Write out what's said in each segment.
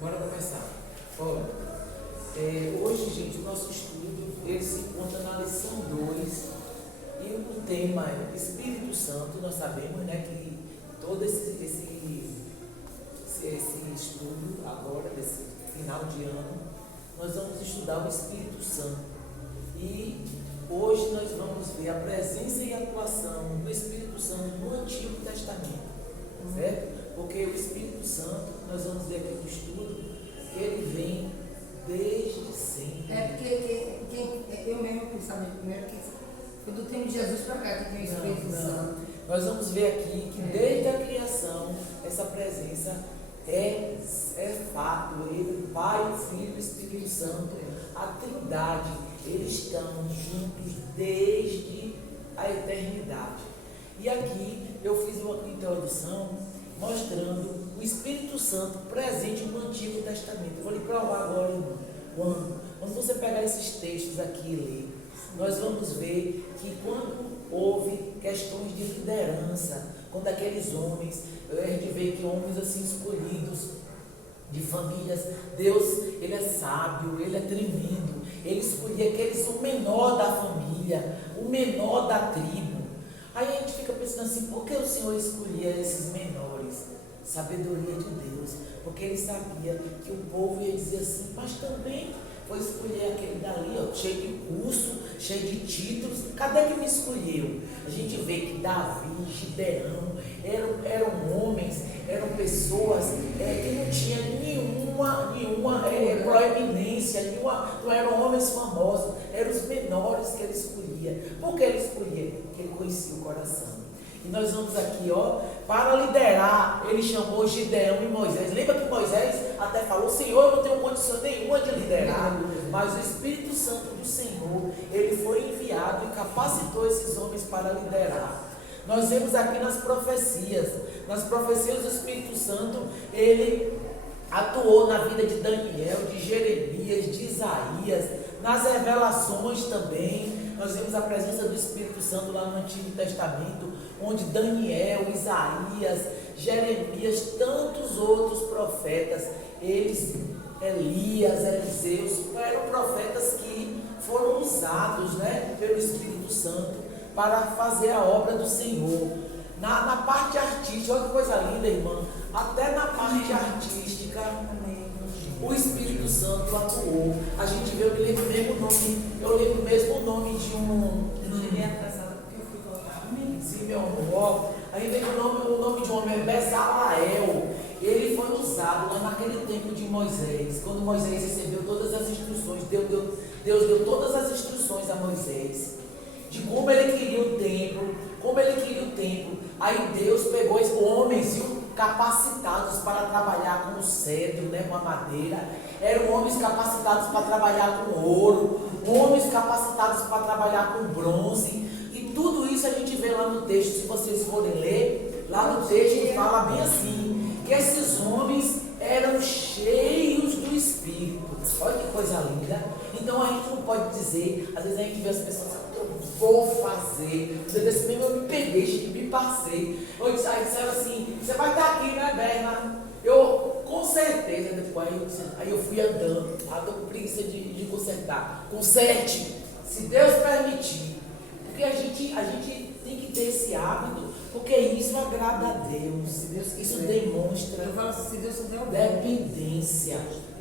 Bora começar. Olha, hoje, gente, o nosso estudo ele se encontra na lição 2 e o tema é Espírito Santo. Nós sabemos, né, que todo esse estudo agora, desse final de ano, nós vamos estudar o Espírito Santo. E hoje nós vamos ver a presença e a atuação do Espírito Santo no Antigo Testamento, certo? Porque o Espírito Santo, nós vamos ver aqui no estudo, que ele vem desde sempre. Porque eu mesmo pensava primeiro que foi do tempo de Jesus para cá que tem o Espírito Santo. Nós vamos ver aqui que desde a criação, essa presença é fato. Ele, Pai, Filho e Espírito Santo, a Trindade, eles estão juntos desde a eternidade. E aqui eu fiz uma introdução mostrando o Espírito Santo presente no Antigo Testamento. Eu vou lhe provar agora, irmão. Quando você pegar esses textos aqui e ler, nós vamos ver que quando houve questões de liderança, quando aqueles homens, a gente vê que homens assim escolhidos, de famílias, Deus, ele é sábio, ele é tremendo, ele escolhia o menor da família, o menor da tribo. Aí a gente fica pensando assim, por que o Senhor escolhia esses menores? Sabedoria de Deus, porque ele sabia que o povo ia dizer assim, mas também foi escolher aquele dali, ó, cheio de curso, cheio de títulos, cadê que me escolheu? A gente vê que Davi, Gideão, eram homens, eram pessoas que não tinham nenhuma proeminência, não eram homens famosos, eram os menores que ele escolhia. Por que ele escolhia? Porque ele conhecia o coração. E nós vamos aqui, ó, para liderar, ele chamou Gideão e Moisés. Lembra que Moisés até falou, Senhor, eu não tenho condição nenhuma de liderar, mas o Espírito Santo do Senhor, ele foi enviado e capacitou esses homens para liderar. Nós vemos aqui nas profecias do Espírito Santo, ele atuou na vida de Daniel, de Jeremias, de Isaías, nas revelações também. Nós vemos a presença do Espírito Santo lá no Antigo Testamento, onde Daniel, Isaías, Jeremias, tantos outros profetas, Elias, Eliseu, eram profetas que foram usados, né, pelo Espírito Santo para fazer a obra do Senhor. Na parte artística, olha que coisa linda, irmã, até na parte artística, o Espírito Santo atuou. A gente vê, eu lembro mesmo o nome de um Simeão, aí vem o nome de um homem, Bezaleel. Ele foi usado lá naquele tempo de Moisés, quando Moisés recebeu todas as instruções. Deus deu todas as instruções a Moisés de como ele queria o templo, aí Deus pegou homens capacitados para trabalhar com o cedro, né, com a madeira, eram homens capacitados para trabalhar com ouro, homens capacitados para trabalhar com bronze, e tudo isso a gente vê lá no texto. Se vocês forem ler, lá no texto fala bem assim, que esses homens eram cheios do Espírito. Olha que coisa linda. Então a gente não pode dizer, às vezes a gente vê as pessoas, eu vou fazer, desse mesmo eu me peguei, me passei. Aí disseram assim, você vai estar aqui, né, Berna? Eu, com certeza, depois aí eu fui andando, estou com preguiça de consertar. Conserte, se Deus permitir. Porque a gente tem que ter esse hábito, porque isso agrada a Deus. Isso demonstra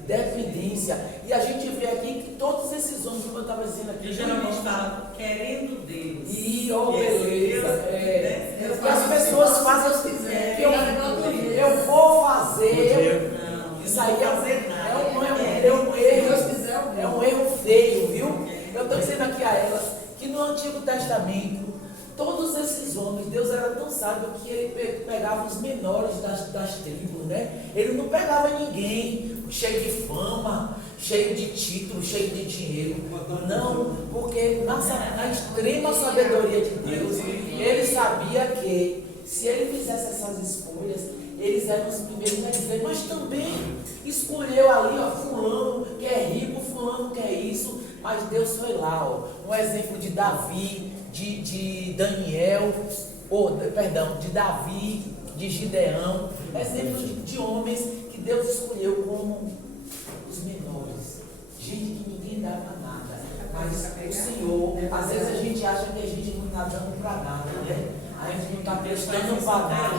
dependência. E a gente vê aqui que todos esses homens, como eu estava dizendo aqui, geralmente falam querendo Deus. E beleza. E as pessoas fazem o que quiser. Eu vou fazer. Isso aí é um erro feio, viu? Eu estou dizendo aqui a elas que no Antigo Testamento, todos esses homens, Deus era tão sábio que ele pegava os menores das tribos, né? Ele não pegava ninguém cheio de fama, cheio de título, cheio de dinheiro. Não, porque na extrema sabedoria de Deus, ele sabia que se ele fizesse essas escolhas, eles eram os primeiros a dizer, mas também escolheu ali, ó, fulano que é rico, fulano que é isso, mas Deus foi lá, ó, um exemplo de Davi, de Daniel, de Davi, de Gideão, exemplo de homens que Deus escolheu como os menores. Gente que ninguém dava nada. Mas o Senhor, às vezes a gente acha que a gente não está dando para nada, né? A gente não está prestando para nada.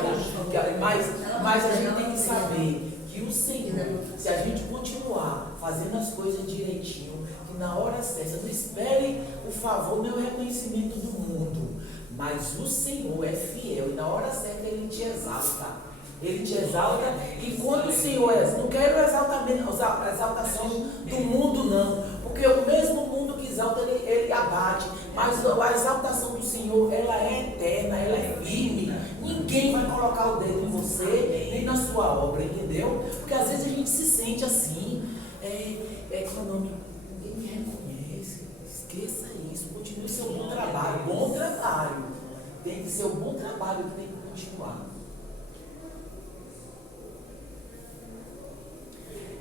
Mas a gente tem que saber que o Senhor, se a gente continuar fazendo as coisas direitinho, que na hora certa, não espere o favor nem o reconhecimento do mundo, mas o Senhor é fiel e na hora certa Ele te exalta. Ele te exalta, e quando o Senhor não quero a exaltação do mundo, não, porque o mesmo mundo que exalta, ele abate, mas a exaltação do Senhor, ela é eterna, ela é firme. Ninguém vai colocar o dedo em você, nem na sua obra, entendeu? Porque às vezes a gente se sente assim, com o nome, ninguém me reconhece, esqueça isso, continue o seu bom trabalho, tem que ser o bom trabalho que tem que continuar.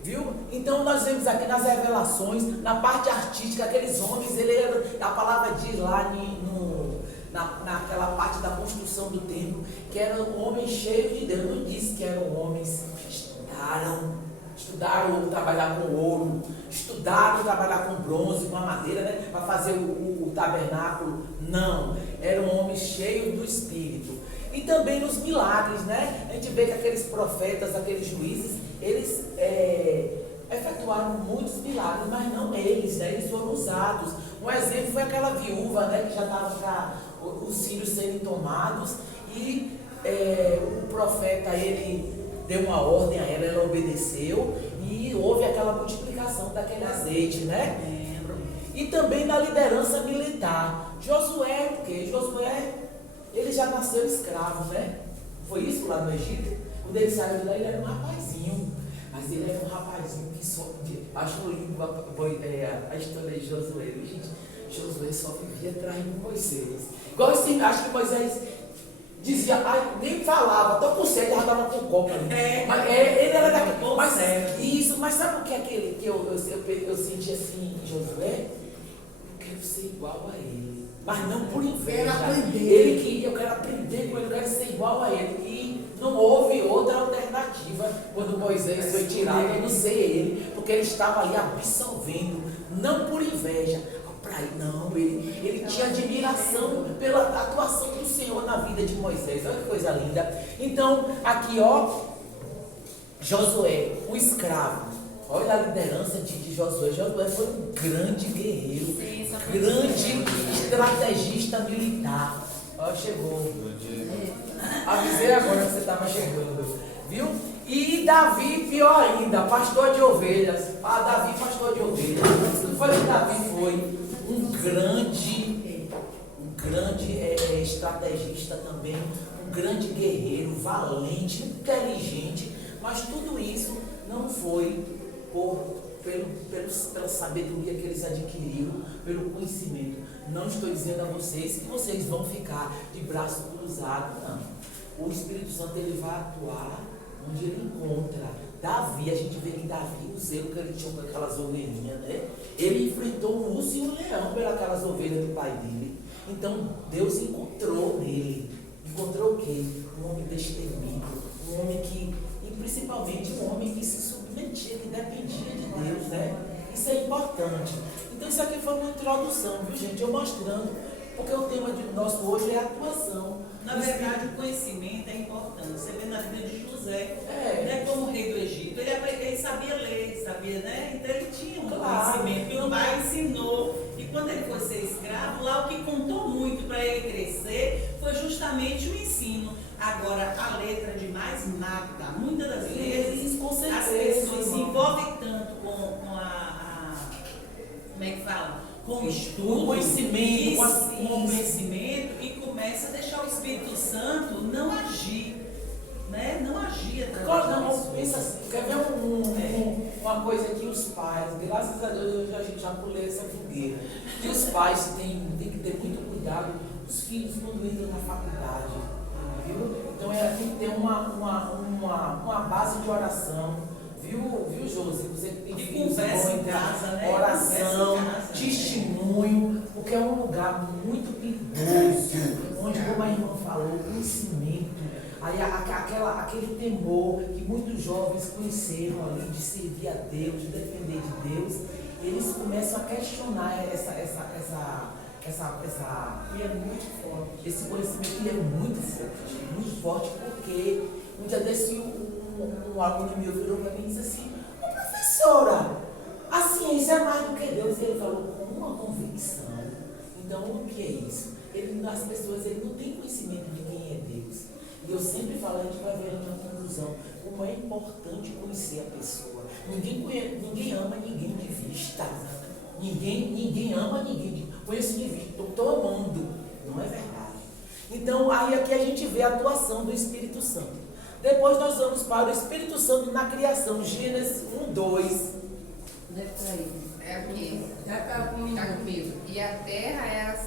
Viu? Então nós vemos aqui nas revelações, na parte artística, aqueles homens, a palavra diz lá naquela parte da construção do templo, que eram homens cheios de Deus. Não disse que eram homens que estudaram trabalhar com ouro, estudaram trabalhar com bronze, com a madeira, né, para fazer o tabernáculo. Não, eram homens cheios do Espírito. E também nos milagres, né? A gente vê que aqueles profetas, aqueles juízes, eles efetuaram muitos milagres, mas não eles, né? Eles foram usados. Um exemplo foi aquela viúva, né, que já estava para os filhos serem tomados, e o profeta, ele deu uma ordem a ela obedeceu, e houve aquela multiplicação daquele azeite, né? E também na liderança militar. Josué, porque Josué, ele já nasceu escravo, né? Foi isso lá no Egito? Quando ele saiu de lá, ele era um rapazinho. Mas ele era um rapazinho que só... Acho lindo a história de Josué. Gente, Josué só vivia atrás de Moisés. Igual assim, acho que Moisés dizia, nem falava, tô com sede, já estava com copa. Mas ele era daquele... Mas sabe o que é aquele que eu senti assim em Josué? Eu quero ser igual a ele. Mas não por inveja. Ele queria, eu quero aprender com ele, eu quero ser igual a ele. E não houve outra alternativa quando Moisés foi tirado, eu não sei ele, porque ele estava ali absolvendo, não por inveja. Não, ele tinha admiração pela atuação do Senhor na vida de Moisés. Olha que coisa linda. Então, aqui Josué, um escravo. Olha a liderança de Josué. Josué foi um grande guerreiro, grande estrategista militar. Olha, chegou. Avisei agora que você estava chegando, viu? E Davi, pior ainda, pastor de ovelhas. Davi, pastor de ovelhas. Não foi que Davi foi um grande estrategista também, um grande guerreiro, valente, inteligente, mas tudo isso não foi pela sabedoria que eles adquiriram, pelo conhecimento. Não estou dizendo a vocês que vocês vão ficar de braço cruzado, não. O Espírito Santo, ele vai atuar onde ele encontra. Davi, a gente vê que Davi, o zelo que ele tinha com aquelas ovelhinhas, né? Ele enfrentou o urso e o leão pelas ovelhas do pai dele. Então, Deus encontrou nele. Encontrou o quê? Um homem destemido, um homem que, e principalmente um homem que se submetia, que dependia de Deus, né? Isso é importante. Então, isso aqui foi uma introdução, viu, gente? Eu mostrando, porque o tema nosso hoje é a atuação. Na verdade, o conhecimento é importante. Você vê na vida de José, né, como rei do Egito, ele sabia ler, sabia, né? Então ele tinha um conhecimento que o pai ensinou. E quando ele foi ser escravo, lá o que contou muito para ele crescer foi justamente o ensino. Agora, a letra de mais nada, muitas das vezes, as pessoas se envolvem tanto com como é que fala? Com o estudo, com conhecimento, com o conhecimento, e começa a deixar o Espírito Santo não agir, né? Não agir através disso. Pensa assim, quer ver uma coisa que os pais, graças a Deus a gente já pulei essa fogueira, que os pais têm que ter muito cuidado, os filhos quando entram na faculdade, viu? Então tem que ter uma base de oração. Viu, Josi? Você tem que conversa em casa, né? Oração, testemunho, porque é um lugar muito perigoso, onde, como a irmã falou, o conhecimento, Aí aquele temor que muitos jovens conheceram ali de servir a Deus, de depender de Deus, eles começam a questionar E é muito forte. esse conhecimento. Ele é muito forte, porque um dia desse um aluno meu virou para mim e disse assim: "Ô, professora, a ciência é mais do que Deus." E ele falou com uma convicção. Então, o que é isso? As pessoas não têm conhecimento de quem é Deus. E eu sempre falo, a gente vai ver na conclusão, como é importante conhecer a pessoa. Ninguém ama ninguém de vista. Ninguém ama ninguém. Conheço de vista, estou amando. Não é verdade. Então, aí aqui a gente vê a atuação do Espírito Santo. Depois nós vamos para o Espírito Santo na criação, Gênesis 1:2. Deve estar aí. É aqui. Já está comigo. E a terra era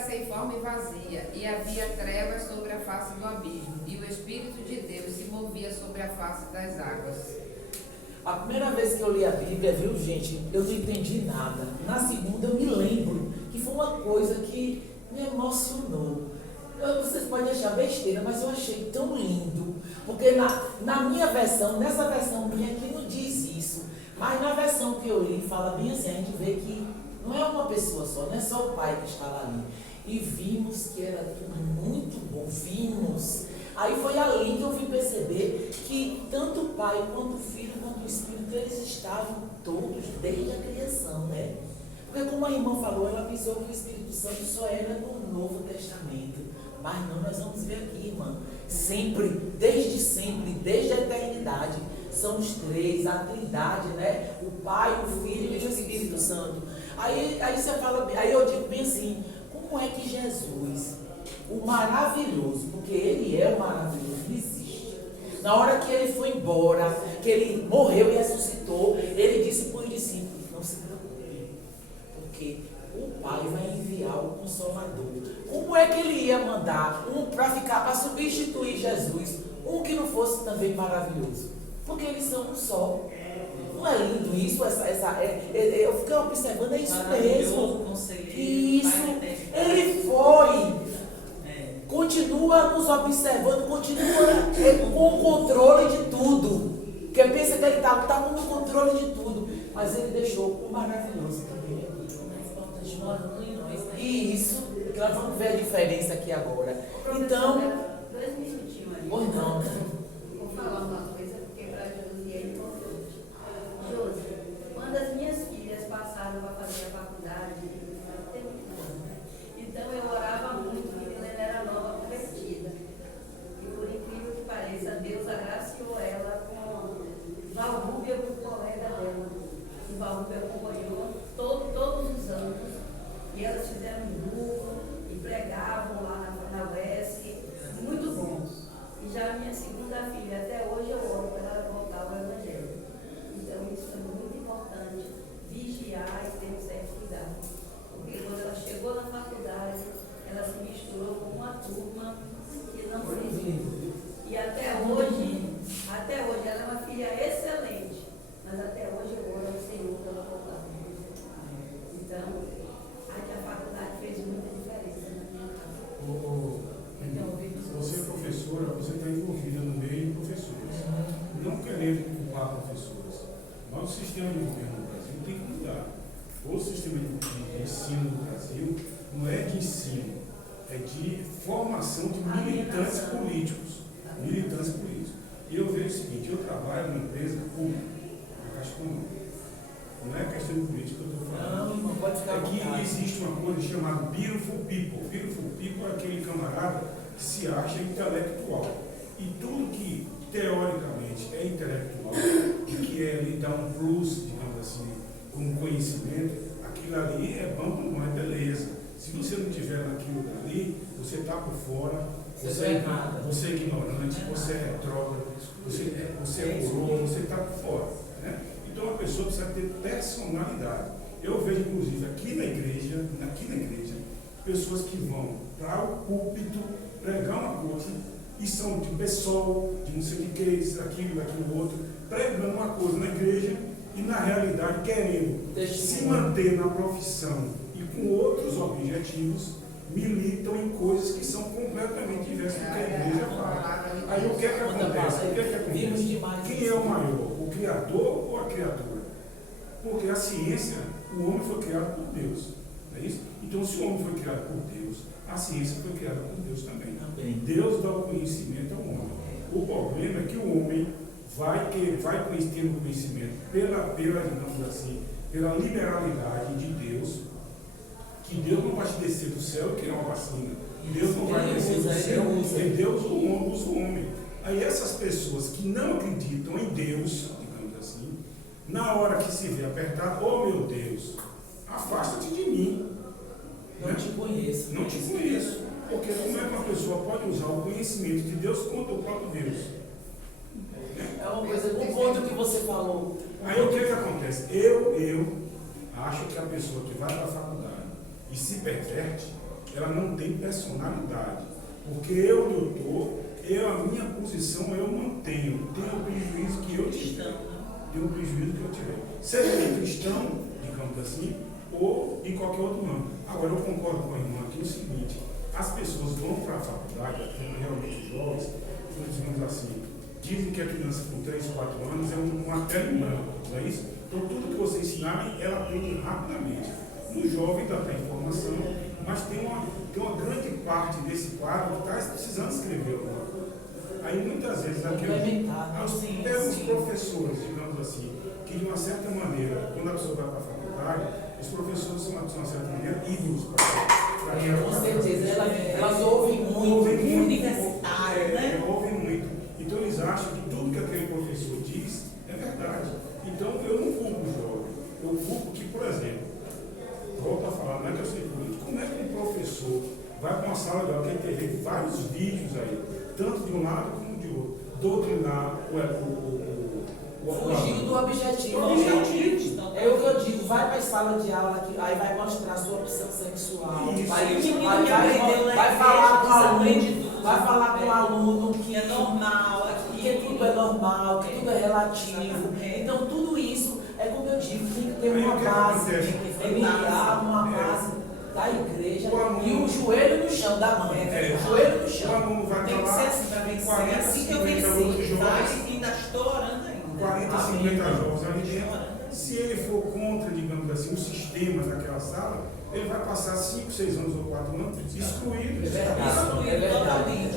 sem forma e vazia, e havia trevas sobre a face do abismo, e o Espírito de Deus se movia sobre a face das águas. A primeira vez que eu li a Bíblia, viu, gente, eu não entendi nada. Na segunda eu me lembro que foi uma coisa que me emocionou. Vocês podem achar besteira, mas eu achei tão lindo, porque na minha versão, nessa versão minha aqui não diz isso, mas na versão que eu li fala bem assim, a gente vê que não é uma pessoa só, não é só o Pai que estava ali. E vimos que era tudo muito bom, vimos. Aí foi ali que eu vim perceber que tanto o Pai, quanto o Filho, quanto o Espírito, eles estavam todos desde a criação, né? Porque como a irmã falou, ela pensou que o Espírito Santo só era no Novo Testamento. Mas não, nós vamos ver aqui, irmã. Sempre, desde a eternidade, são os três, a Trindade, né? O Pai, o Filho e o Espírito Santo. Aí você fala, aí eu digo bem assim, como é que Jesus, o maravilhoso, porque ele é o maravilhoso, não existe. Na hora que ele foi embora, que ele morreu e ressuscitou, ele disse para os discípulos: não se preocupem, porque o Pai vai enviar o Consolador. Como é que ele ia mandar para substituir Jesus, um que não fosse também maravilhoso? Porque eles são um só. Não é lindo isso? Eu fiquei observando, é isso mesmo. Isso. Ele foi. Continua nos observando, continua com o controle de tudo. Porque pensa que ele estava no controle de tudo. Mas ele deixou o maravilhoso também aqui. Morando em nós, né? E isso, que nós vamos ver a diferença aqui agora. Então. 2 minutinhos ali. Ou não. Vou falar uma coisa, porque para Josi é importante. Josi, quando as minhas filhas passaram para fazer a faculdade, tem muito ano, né? Então eu orava muito, porque ela era nova convertida. E por incrível que pareça, Deus agraciou ela com Valrúbia, o colega dela. E Valrúbia acompanhou todos os anos. E elas fizeram um grupo e pregavam lá na UESC, muito bom. E já a minha segunda filha, até hoje eu oro para ela voltar ao Evangelho. Então isso é muito importante, vigiar e ter um certo cuidado. Porque quando ela chegou na faculdade, ela se misturou com uma turma que não serviu. E até hoje ela é uma filha excelente, mas até hoje eu oro ao Senhor para ela voltar. Então, a faculdade fez muita diferença na minha casa. Você é professora, você está envolvida no meio de professores. Não querendo culpar professoras. Mas o sistema de governo no Brasil tem que mudar. O sistema de ensino no Brasil não é de ensino, é de formação de militantes políticos. Militantes políticos. E eu vejo o seguinte, eu trabalho numa empresa pública, na Caixa Econômica. Não é questão de política que eu estou falando. Não pode ficar. Aqui existe uma coisa chamada Beautiful People. Beautiful People é aquele camarada que se acha intelectual. E tudo que teoricamente é intelectual, que lhe dá um plus, digamos assim, com conhecimento, aquilo ali é bom, não é beleza. Se você não tiver naquilo dali, você está por fora, você é ignorante, você é retrógrado, você é coroa, você está por fora. Né? Então a pessoa precisa ter personalidade. Eu vejo, inclusive, aqui na igreja, pessoas que vão para o púlpito pregar uma coisa e são de pessoa, de não sei o que, isso, daquilo, outro, pregando uma coisa na igreja e na realidade querendo se manter na profissão e com outros objetivos militam em coisas que são completamente diversas do que a igreja fala. Aí o que é que acontece? Quem é o maior? O Criador ou a criatura? Porque a ciência, o homem foi criado por Deus. Não é isso? Então, se o homem foi criado por Deus, a ciência foi criada por Deus também. Deus dá o conhecimento ao homem. O problema é que o homem vai tendo o conhecimento digamos assim, pela liberalidade de Deus, que Deus não vai te descer do céu e criar uma vacina. Deus não vai descer do céu, e Deus usa o homem. Aí essas pessoas que não acreditam em Deus, digamos assim, na hora que se vê apertado, oh meu Deus, afasta-te de mim. Não te conheço. Não te conheço. Porque como é que uma pessoa pode usar o conhecimento de Deus contra o próprio Deus? É uma coisa, um ponto que você falou. Aí o que acontece? Eu acho que a pessoa que vai para a faculdade e se perverte, ela não tem personalidade. Porque a minha posição eu mantenho. Tenho o prejuízo que eu tiver. Seja ele cristão, digamos assim, ou em qualquer outro ramo. Agora eu concordo com a irmã aqui o seguinte, as pessoas vão para a faculdade, realmente jovens, digamos assim, dizem que a criança com 3, 4 anos é uma tela em branco, não é isso? Então tudo que você ensinarem, ela aprende rapidamente. No jovem ainda tem informação, mas tem uma grande parte desse quadro que está precisando escrever alguma coisa. Aí muitas vezes os professores, digamos assim, que de uma certa maneira, quando a pessoa vai para a faculdade, os professores são de uma certa maneira ídolos para aquela com certeza, elas ouvem muito, universitário, né? Ouvem muito. Então eles acham que tudo que aquele professor diz é verdade. Então eu não culpo o jovem. Eu culpo que, por exemplo, volto a falar, não é que eu sei político, como é que um professor vai para uma sala de aula que tem vários vídeos aí, tanto de um lado como de outro, doutrinar fugindo do objetivo. É o que eu digo, vai para a sala de aula, aí vai mostrar a sua opção sexual. Vai falar com o aluno que é normal, que tudo é normal, que tudo é relativo. Então tudo isso é como eu digo, tem que ter uma base, uma base da igreja e o joelho no chão da mãe. O joelho no chão. O aluno vai tem que ser assim para vencer. É assim que eu venci. Vai ainda estourando ainda. 40, 50 jovens ali dentro. Se ele for contra, digamos assim, o sistema daquela sala, ele vai passar 5, 6 anos ou 4 anos excluído. Excluído totalmente.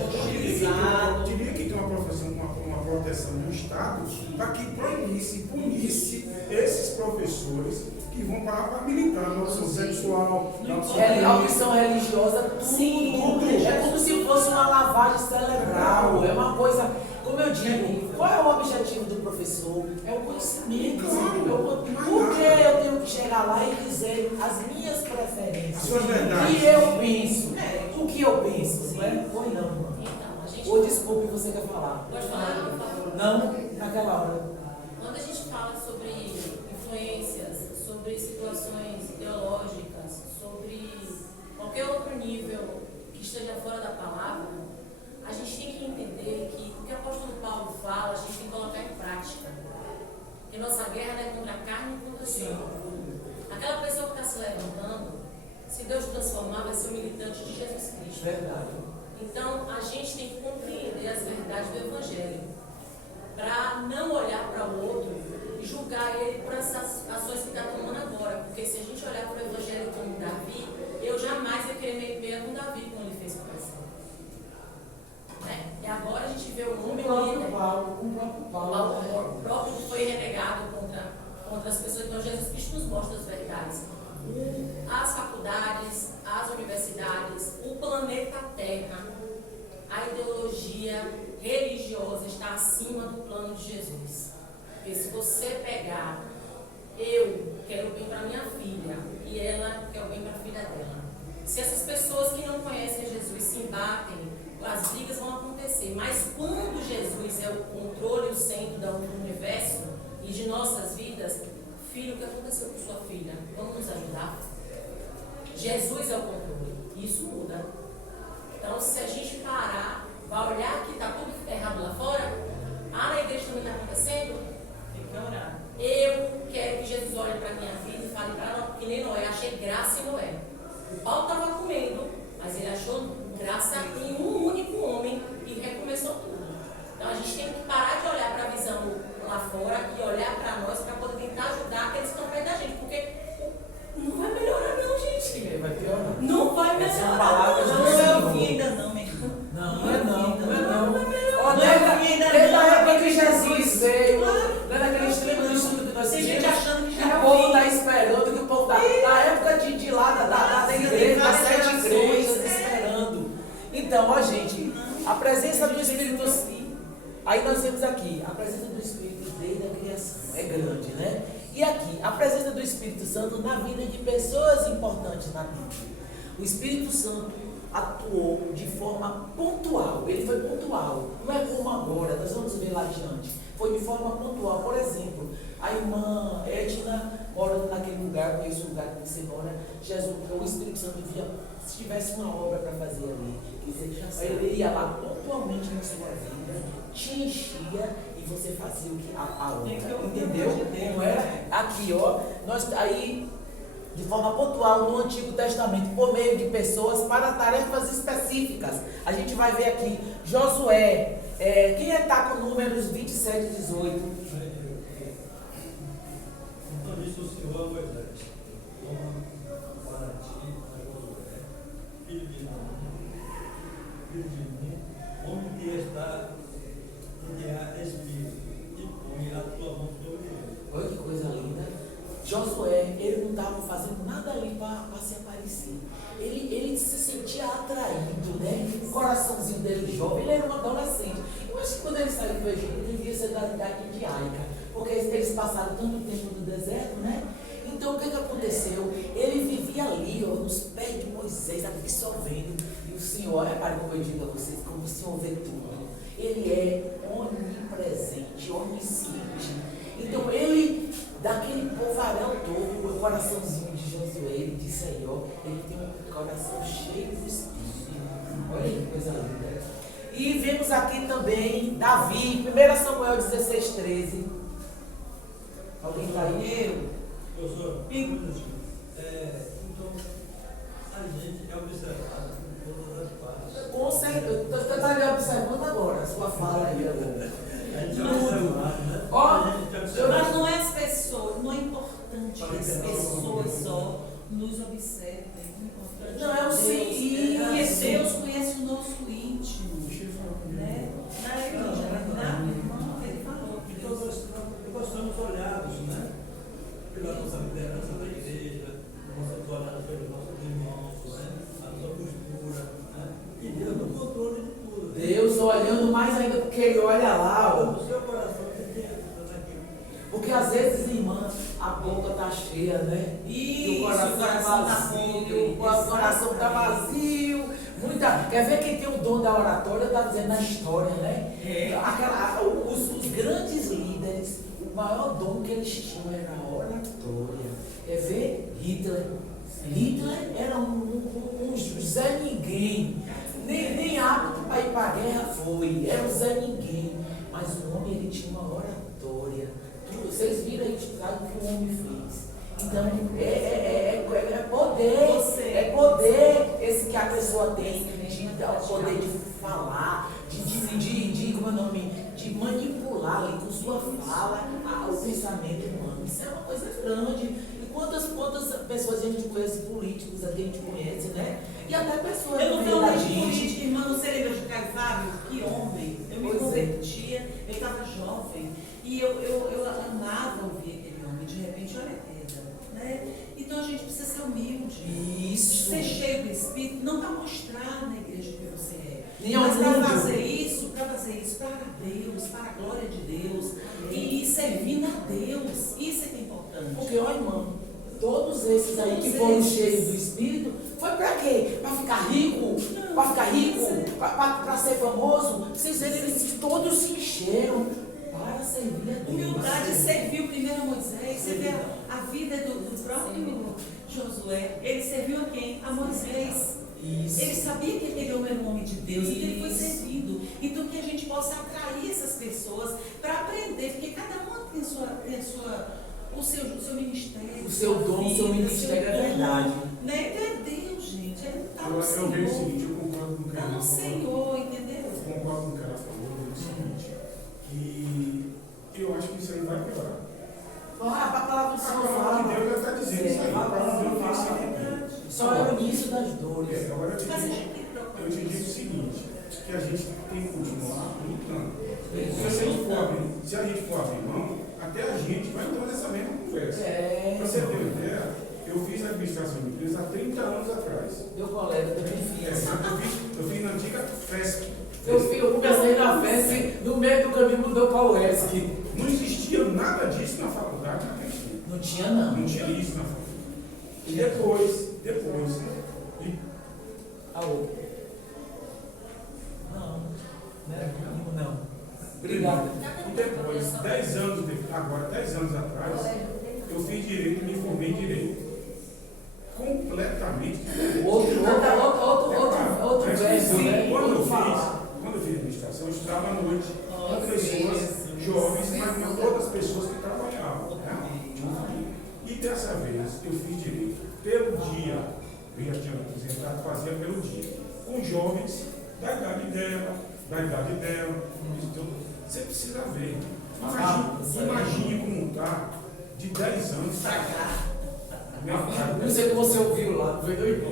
Teria que ter uma proteção do Estado para que proibisse e punisse esses professores que vão para militar na opção sexual, a opção religiosa, tudo. É como se fosse uma lavagem cerebral. É uma coisa, como eu digo, qual é o objetivo do professor? É o conhecimento. Por que eu tenho que chegar lá e dizer as minhas preferências? O que eu penso? O que eu penso? Não é? Ou não? Ou desculpe, você quer falar? Pode falar, por favor. Não, naquela hora. Quando a gente fala sobre influências, sobre situações ideológicas, sobre qualquer outro nível que esteja fora da palavra, a gente tem que entender que o que o apóstolo Paulo fala, a gente tem que colocar em prática. E nossa guerra não é contra a carne e contra o sangue. Aquela pessoa que está se levantando, se Deus transformar, vai ser um militante de Jesus Cristo. Verdade. Então, a gente tem que compreender as verdades do Evangelho, para não olhar para o outro e julgar ele por essas ações que está tomando agora. Porque se a gente olhar para o Evangelho como Davi, eu jamais ia querer meio com Davi quando ele fez coração. E agora a gente vê o homem líder. O próprio que foi renegado contra as pessoas. Então, Jesus Cristo nos mostra as verdades. As faculdades, as universidades, o planeta Terra, a ideologia religiosa está acima do plano de Jesus. Porque se você pegar, eu quero o bem para minha filha e ela quer o bem para a filha dela. Se essas pessoas que não conhecem Jesus se embatem, as brigas vão acontecer. Mas quando Jesus é o controle e o centro do universo e de nossas vidas, filho, o que aconteceu com sua filha? Vamos nos ajudar? Jesus é o controle. Isso muda. Então, se a gente parar, vai olhar que está tudo errado lá fora, na igreja também está acontecendo, tem que orar. Eu quero que Jesus olhe para a minha vida e fale para ela, que nem Noé, achei graça em Noé. O Paulo estava comendo, mas presença do Espírito Santo. Aí nós vemos aqui, a presença do Espírito desde a criação. É grande, né? E aqui, a presença do Espírito Santo na vida de pessoas importantes na Bíblia. O Espírito Santo atuou de forma pontual. Ele foi pontual. Não é como agora, nós vamos ver lá adiante. Foi de forma pontual. Por exemplo, a irmã Edna mora naquele lugar, conhece o lugar que você mora. Jesus, o Espírito Santo via, se tivesse uma obra para fazer ali, ele ia lá pontualmente na sua vida, te enchia e você fazia o que a obra. Entendeu? Como era? Aqui, ó, nós aí, de forma pontual, no Antigo Testamento, por meio de pessoas para tarefas específicas. A gente vai ver aqui Josué. Quem está com números 27 e 18? Então disse o Senhor a Moisés: toma para ti a Josué, filho de Nun, homem que está onde há espírito, e põe a tua mão sobre ele. Olha que coisa linda. Josué, ele não estava fazendo nada ali para se aparecer. Ele se sentia atraído, né? O coraçãozinho dele jovem, ele era um adolescente. Eu acho que quando ele saiu do Egito, ele devia ser da idade de Aica, porque eles passaram tanto tempo no deserto, né? Então o que aconteceu? Ele vivia ali, ó, nos pés de Moisés, absorvendo. E o Senhor, repare como eu digo a vocês, como o Senhor vê tudo. Ele é onipresente, onisciente. Então ele, daquele povarão todo, o coraçãozinho de Josué, ele disse aí, ó, ele tem um coração cheio de Espírito. Olha que coisa linda. E vemos aqui também Davi, 1 Samuel 16:13. Alguém está aí? Professor, então, a gente é observado por todas as partes. Com certeza, você está ali observando agora a sua fala aí agora. A gente é observado, né? Ó, Mas não é as pessoas, não é importante que as pessoas só nos observem. Não, é o sim. Porque Deus conhece o nosso íntimo. Né? Na igreja, ele falou. Então nós somos olhados, né? Pela nossa liderança da igreja, nós somos olhados pelos nossos irmãos, né? A nossa postura, né? E Deus no controle de tudo. Deus olhando mais ainda porque Ele olha lá, ó. O seu coração tem que Porque às vezes, irmã, a boca está cheia, né? E o coração está vazio. O coração está vazio. Quer ver quem tem o dom da oratória? Está dizendo na história, né? Os grandes líderes, o maior dom que eles tinham era a oratória. Quer ver? Hitler. Hitler era um Zé Ninguém. Nem apto para ir para a guerra foi. Era um Zé Ninguém. Mas o homem, ele tinha uma oratória. Vocês viram aí o que o homem fez. Então, é poder. É poder esse que a pessoa tem. O poder de falar, como é o nome? De manipular ali com sua fala o pensamento humano. Isso é uma coisa grande. E quantas pessoas a gente conhece, políticos aqui a gente conhece, né? E até pessoas Eu não da tenho mais gente. política, irmã, você lembra de Caio Fábio? Que homem. Eu me convertia, eu estava jovem. E eu amava ouvir aquele homem. De repente, olha a queda, né? Então a gente precisa ser humilde. Isso. Ser cheio do Espírito, não para mostrar na igreja que você é. Nem ao mas para mundo. fazer isso para Deus, para a glória de Deus. E servindo a Deus. Isso é que é importante. Porque, ó, irmão, todos esses aí que foram cheios do Espírito, foi para quê? Para ficar rico? Para ficar rico? Para ser famoso? Vocês verem, eles todos se encheram para servir a Deus. Humildade serviu primeiro a Moisés. Você vê a vida do próprio Josué. Ele serviu a quem? A Moisés. Isso. Ele sabia que aquele homem era um homem de Deus e que ele foi servido. Então que a gente possa atrair essas pessoas para aprender, porque cada uma tem o seu ministério. O seu dom, o seu ministério é verdade. Né? Então é Deus, gente. Ele está no Eu vejo o Senhor. seguinte, eu concordo com o que Está no Senhor, entendeu? Eu concordo com o que ela falou, eu vejo o seguinte, que eu acho que isso aí vai piorar. A palavra do A Senhor palavra de fala. Deus está dizendo isso aí. A palavra de Deus fala assim. Só é o início das dores. Agora eu te Mas a digo gente tem que procurar o seguinte, que a gente tem que continuar lutando. Se a gente for abrir mão, até a gente vai entrar nessa mesma conversa. Para você ter uma ideia, eu fiz administração de empresa há 30 anos atrás. Meu colega também fiz. Eu fiz na antiga FESP. Eu comecei na festa e no meio do caminho mudou para o ESC. Não existia nada disso na faculdade. Não tinha, não. Não tinha isso na faculdade. E depois. E, Alô? Não. Obrigado. E depois, 10 anos atrás, eu fiz direito e me formei em direito. Completamente diferente. Outro verso, né? Quando eu fiz administração, eu estudava à noite com pessoas jovens, mas não todas as pessoas que trabalhavam. Né? E dessa vez eu fiz direito pelo dia. Eu já tinha me apresentado, fazia pelo dia. Com jovens da idade dela. Então, você precisa ver. Imagine como está de 10 anos para cá. Não sei que você ouviu lá, foi doido.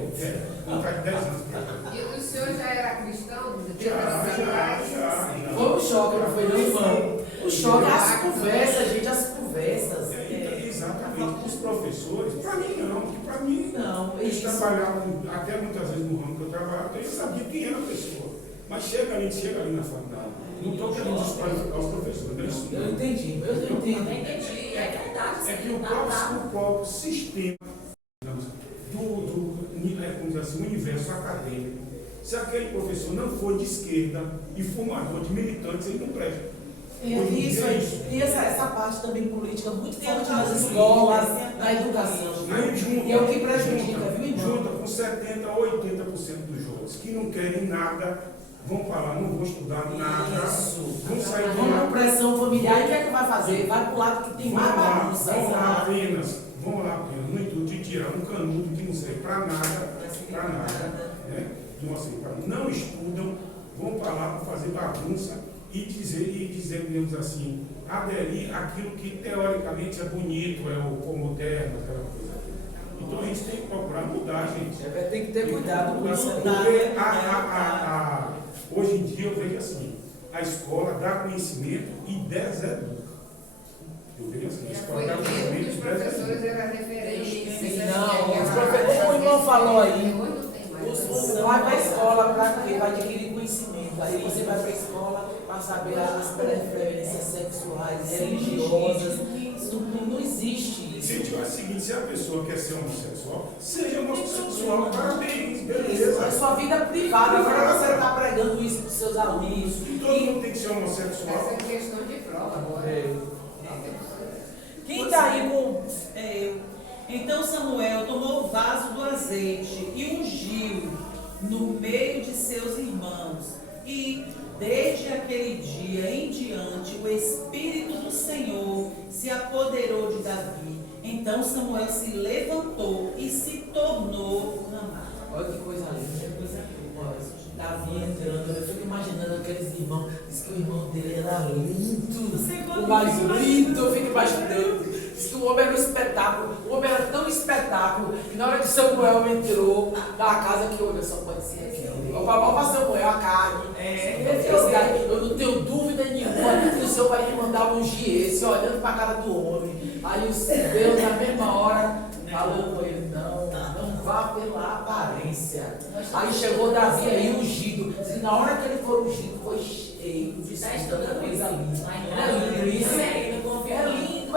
Não está de 10 anos para cá. E o senhor já era cristão? Já. Foi um choque, não foi não, irmão? O choque é as conversas. Exatamente. Os professores, para mim não, porque para mim não. Eles trabalhavam, até muitas vezes no ramo que eu trabalhava, eles sabiam quem era a pessoa. Mas chega ali na faculdade. Não estou querendo desqualificar os professores. Eu entendi. É verdade. É que o próprio sistema vamos dizer assim, universo acadêmico, se aquele professor não for de esquerda e formador de militantes, ele não presta. Isso aí. E essa parte também política muito forte nas escolas, na educação. E é o que prejudica, viu, irmão? Junta com 70% a 80% dos jovens que não querem nada, vão falar, não vou estudar nada, vão sair de lá. Com pressão familiar, e o que é que vai fazer? Vai para o lado que tem mais bagunça. Vão lá apenas, no intuito de tirar um canudo que não serve para nada, né? Então, assim, não estudam, vão para lá para fazer bagunça e dizer, digamos assim, aderir àquilo que teoricamente é bonito, é o moderno, aquela coisa. Então a gente tem que procurar mudar, gente. Tem que ter cuidado com isso. Porque hoje em dia eu vejo assim, a escola dá conhecimento e deseduca. Eu vejo assim, a escola dá conhecimento e os professores eram referência. Não, os professores, como o irmão falou aí, vai para a escola para quê? Vai adquirir conhecimento. Aí você vai para a escola para saber as preferências sexuais, religiosas. Isso não existe isso. Gente, é o seguinte, se a pessoa quer ser homossexual, seja homossexual, parabéns, beleza. É sua vida privada, agora você está pregando isso para os seus alunos. E todo mundo tem que ser homossexual. Essa é questão de prova agora. Quem está aí com... Então Samuel tomou o vaso do azeite e ungiu no meio de seus irmãos. E desde aquele dia em diante o Espírito do Senhor se apoderou de Davi. Então Samuel se levantou e se tornou Ramá. Olha que coisa linda, coisa boa. Davi entrando, eu fico imaginando aqueles irmãos, diz que o irmão dele era lindo, o mais lindo, eu fico imaginando. Diz que o homem era um espetáculo, o homem era tão espetáculo, que na hora que Samuel entrou na casa, que olha, só pode ser aquele. O papai Samuel, a carne. Eu não tenho dúvida nenhuma que o Senhor vai me mandar ungir esse, olhando para a cara do homem. Aí o Deus, na mesma hora, falou com ele, não vá pela aparência. Aí chegou Davi aí ungido. E na hora que ele for ungido, foi cheio de tanta coisa linda. É lindo.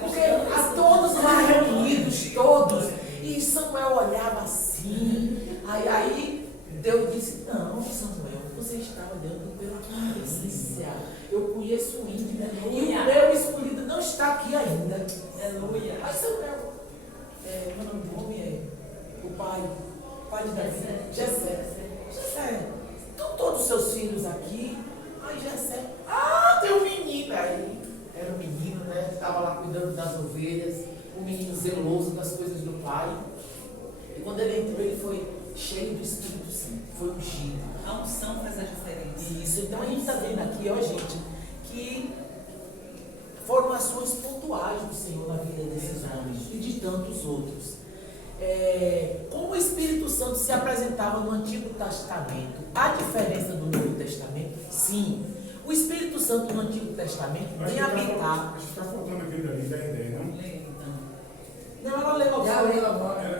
Porque a todos lá reunidos, todos. E Samuel olhava assim. Aí Deus disse, não, Samuel, você está olhando pela aparência. Eu conheço o íntimo. E o meu escolhido não está aqui ainda. Aleluia. Aí Samuel, meu nome é o pai de Davi, Jessé. Estão todos os seus filhos aqui? Aí Jessé, tem um menino aí. Era um menino, né? Estava lá cuidando das ovelhas, um menino zeloso das coisas do pai. E quando ele entrou, ele foi cheio do Espírito Santo, foi ungido. A unção faz a diferença. Isso, então a gente está vendo aqui, gente, que foram ações pontuais do Senhor na vida desses homens e de tantos outros. Como o Espírito Santo se apresentava no Antigo Testamento, a diferença do Novo Testamento, sim. O Espírito Santo no Antigo Testamento vem habitar. Acho que está faltando aquele ali da ideia, não? Não, ela leu agora.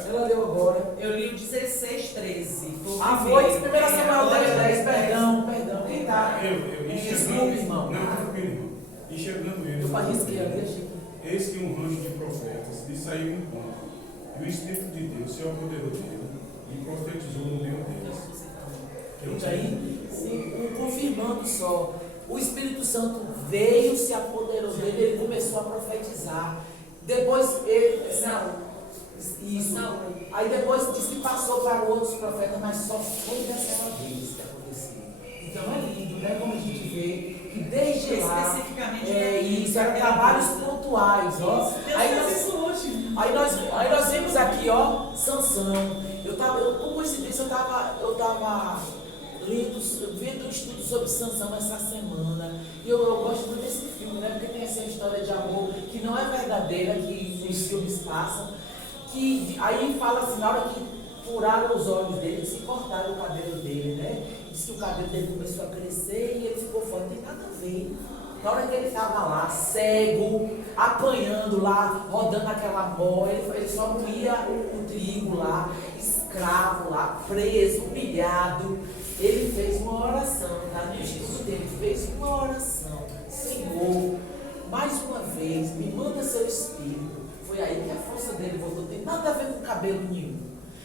Ela leu agora. Eu li o 16:13. Foi, 1 Samuel 10:10, perdão. aproveitar. Desculpe, irmão. Não, tranquilo, irmão. Enxergando ele. Eu farisquei ali, Chico. Eis que um rancho de profetas lhe saiu um ponto, e o Espírito de Deus se apoderou dele e profetizou no meio deles. E aí, confirmando só, o Espírito Santo veio, se apoderou dele, ele começou a profetizar. Depois ele. Isso. Aí depois disse que passou para outros profetas, mas só foi daquela vez que aconteceu. Então é lindo, né? Como a gente vê que desde lá. Isso, eram trabalhos pontuais, ó. Aí nós vimos aqui, ó, Sansão. Por coincidência, eu estava vendo um estudo sobre Sansão essa semana. E eu gosto muito desse filme, né? Porque tem essa história de amor que não é verdadeira, que os filmes passam. Que aí fala assim, na hora que furaram os olhos dele, se cortaram o cabelo dele, né? Diz que o cabelo dele começou a crescer e ele ficou fora. Não tem nada a ver. Na hora que ele estava lá, cego, apanhando lá, rodando aquela bola, ele só moía o trigo lá, escravo lá, preso, humilhado. Ele fez uma oração, tá? No estudo dele, fez uma oração. Senhor, mais uma vez, me manda seu Espírito. Foi aí que a força dele voltou. Não tem nada a ver com cabelo nenhum.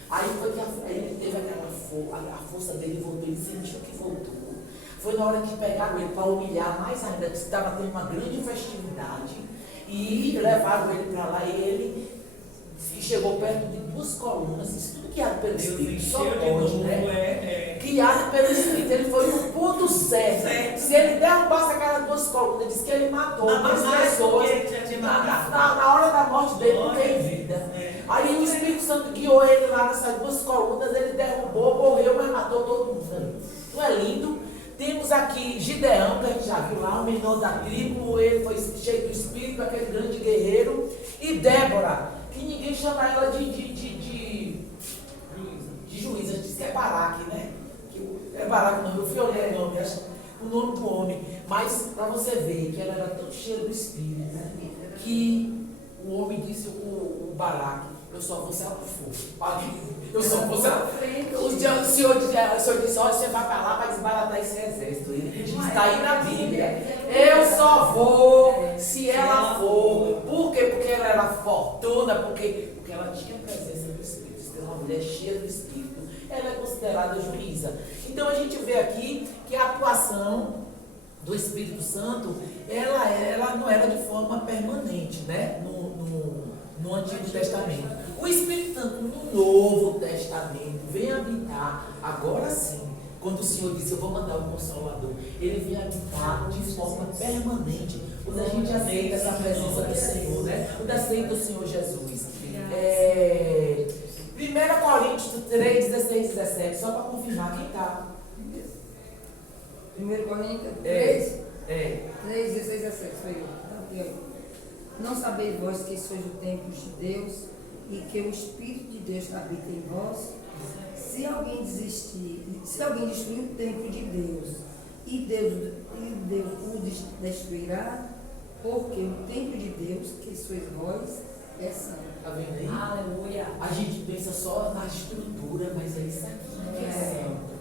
Aí foi que ele teve a força dele voltou. Ele sentiu que voltou. Foi na hora que pegaram ele para humilhar mais ainda, que estava tendo uma grande festividade. E levaram ele para lá e ele chegou perto de duas colunas. Isso tudo guiado pelo Espírito. Só pode, né? Guiado pelo Espírito. Ele foi no ponto certo. Se ele derrubasse aquelas duas colunas, ele disse que ele matou duas pessoas. Na hora da morte dele não tem vida. Aí o Espírito Santo guiou ele lá nessas duas colunas, ele derrubou, morreu, mas matou todo mundo. Não é lindo? Temos aqui Gideão, que a gente já viu lá, o menor da tribo, ele foi cheio do Espírito, aquele grande guerreiro. E Débora, que ninguém chama ela de juíza, diz que é Baraque, né? É Baraque o nome, eu fui olhar o nome, o nome do homem. Mas para você ver que ela era tão cheia do Espírito, né? Que o homem disse, o Baraque, eu só vou se ela for. Eu só vou se ela for. O Senhor disse, olha, você vai para lá para desbaratar esse exército. Está aí na Bíblia. Eu só vou se ela for. Por quê? Porque ela era fortuna, porque ela tinha a presença do Espírito. Você tem uma mulher cheia do Espírito. Ela é considerada juíza. Então a gente vê aqui que a atuação do Espírito Santo, ela não era de forma permanente, né? No Antigo Testamento. O Espírito Santo no Novo Testamento vem habitar, agora sim, quando o Senhor diz, eu vou mandar o Consolador, ele vem habitar de forma permanente, quando a gente aceita essa presença do Senhor, né? Quando aceita o Senhor Jesus. 1 Coríntios 3, 16, 17, só para confirmar quem está. 1 Coríntios 3, 3, 16, 17, foi eu. Não sabeis vós que sois o templo de Deus e que o Espírito de Deus habita em vós? Se alguém destruir o templo de Deus e Deus o destruirá, porque o templo de Deus, que sois vós, é santo. Está vendo aí? Aleluia. A gente pensa só na estrutura, mas é isso aqui que é santo.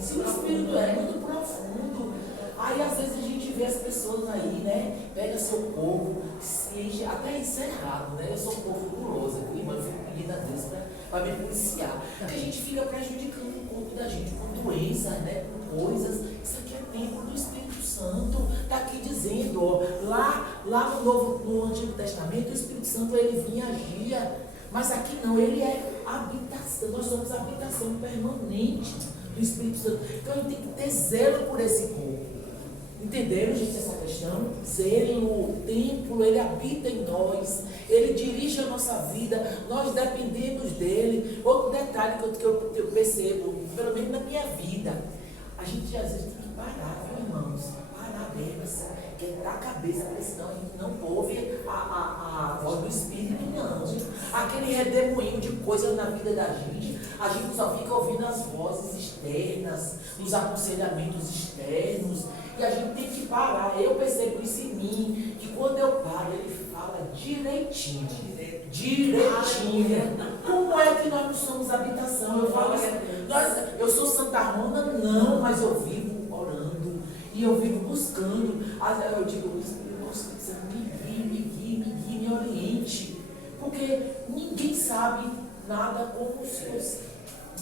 Se o Espírito é muito profundo, aí às vezes a gente vê as pessoas aí, né? Pega seu corpo, se enche, até isso é errado, né? Eu sou um pouco gulosa, irmã, eu fico pedindo a Deus para me policiar. Porque a gente fica prejudicando o corpo da gente com doenças, né? Com coisas. Isso aqui é templo do Espírito Santo. Está aqui dizendo, ó, lá no Antigo Testamento, o Espírito Santo ele vinha e agia. Mas aqui não, ele é habitação, nós somos habitação permanente do Espírito Santo. Então a gente tem que ter zelo por esse corpo. Entenderam, gente, essa questão? Zelo, o templo, ele habita em nós, ele dirige a nossa vida, nós dependemos dele. Outro detalhe que eu percebo, pelo menos na minha vida, a gente às vezes tem que parar, viu, irmãos? Parar mesmo, quebrar a cabeça, porque senão a gente não ouve a voz do Espírito, não. Aquele redemoinho de coisas na vida da gente, a gente só fica ouvindo as vozes externas, os aconselhamentos externos. E a gente tem que parar. Eu percebo isso em mim, que quando eu paro, ele fala direitinho. Como é que nós não somos habitação? Eu falo assim, eu sou Santa Rona? Não, mas eu vivo orando, E eu vivo buscando. Eu digo, Espírito Santo, me guie, me oriente. Porque ninguém sabe nada como o Senhor.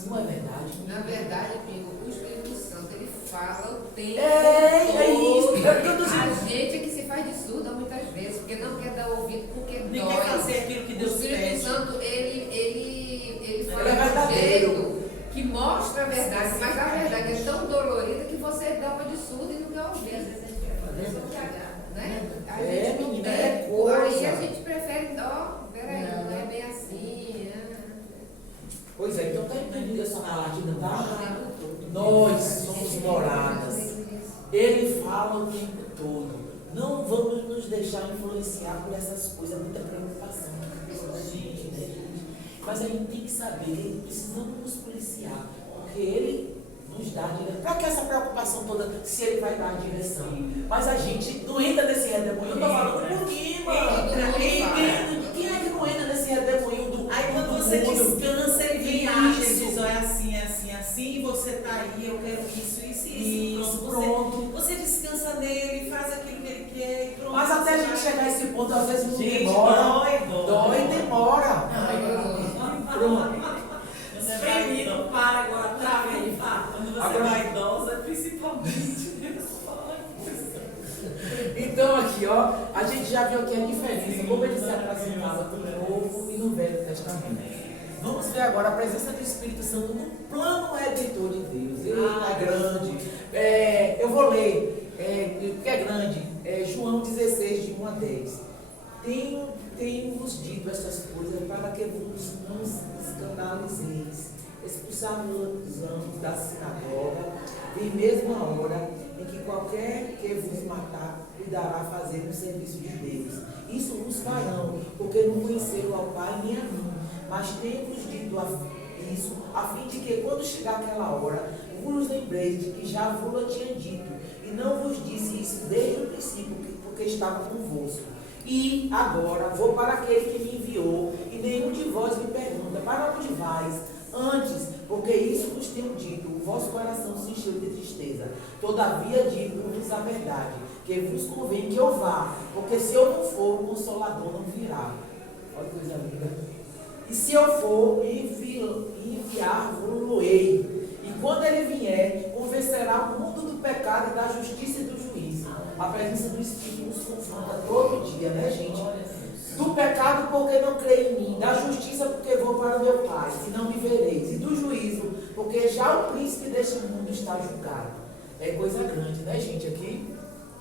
Não é verdade? Na verdade, amigo, o Espírito Santo, ele fala o tempo É isso. A gente é que se faz de surda muitas vezes, porque não quer dar ouvido, porque Nem dói. quer fazer aquilo que Deus O Espírito pede. Santo, ele fala É de um verdadeiro. jeito que mostra a verdade, mas a verdade é tão dolorida que você dá de surdo e não quer ouvir. Às vezes a gente quer fazer só que agrada, né? A gente não menina, tem. é coisa. Aí a gente prefere, peraí, não é bem assim. Pois é, então está entendido essa página, tá? Nós somos moradas. Ele fala o tempo todo. Não vamos nos deixar influenciar por essas coisas, muita preocupação que a gente, né? Mas a gente tem que saber, precisamos nos policiar, porque ele nos dá a direção. Para que essa preocupação toda, se ele vai dar a direção? Mas a gente não entra nesse redemoinho. Eu estou falando por quê, mano? Quem é que não entra nesse redemoinho do. Aí quando você descansa, ele vem age, ele diz, olha assim, você tá aí, eu quero isso, pronto. Você descansa nele, faz aquilo que ele quer e pronto. Mas até a gente chegar a esse ponto, às vezes não Gente, demora. dói e demora. Pronto. Menino, para agora, trava aí, fala. Quando você Agora- vai idosa, principalmente. Então aqui, ó, a gente já viu aqui a diferença, como ele se apresentava no Novo e no Velho Testamento. Vamos ver agora a presença do Espírito Santo no plano redentor de Deus. Ele é grande. Eu vou ler, porque é grande. João 16, de 1 a 10. Tenho-vos dito estas coisas para que vos não escandalizeis. Expulsar-vos da sinagoga, e mesmo a hora em que qualquer que vos matar cuidará fazer o serviço de Deus. Isso vos farão, porque não conheceram ao Pai nem a mim. Mas tenho-vos dito isso, a fim de que, quando chegar aquela hora, vos lembreis de que já vos tinha dito, e não vos disse isso desde o princípio, porque estava convosco. E agora vou para aquele que me enviou, e nenhum de vós me pergunta, para onde vais? Antes, porque isso vos tenho dito, o vosso coração se encheu de tristeza. Todavia digo-vos a verdade, que vos convém que eu vá, porque se eu não for, o Consolador não virá. Olha que coisa linda. E se eu for, enviar-vos-ei. E quando ele vier, convencerá o mundo do pecado e da justiça e do juízo. A presença do Espírito nos confronta todo dia, né, gente? Do pecado, porque não creio em mim. Da justiça, porque vou para o meu Pai, e não me vereis. E do juízo, porque já o príncipe deste mundo está julgado. É coisa grande, né, gente, aqui?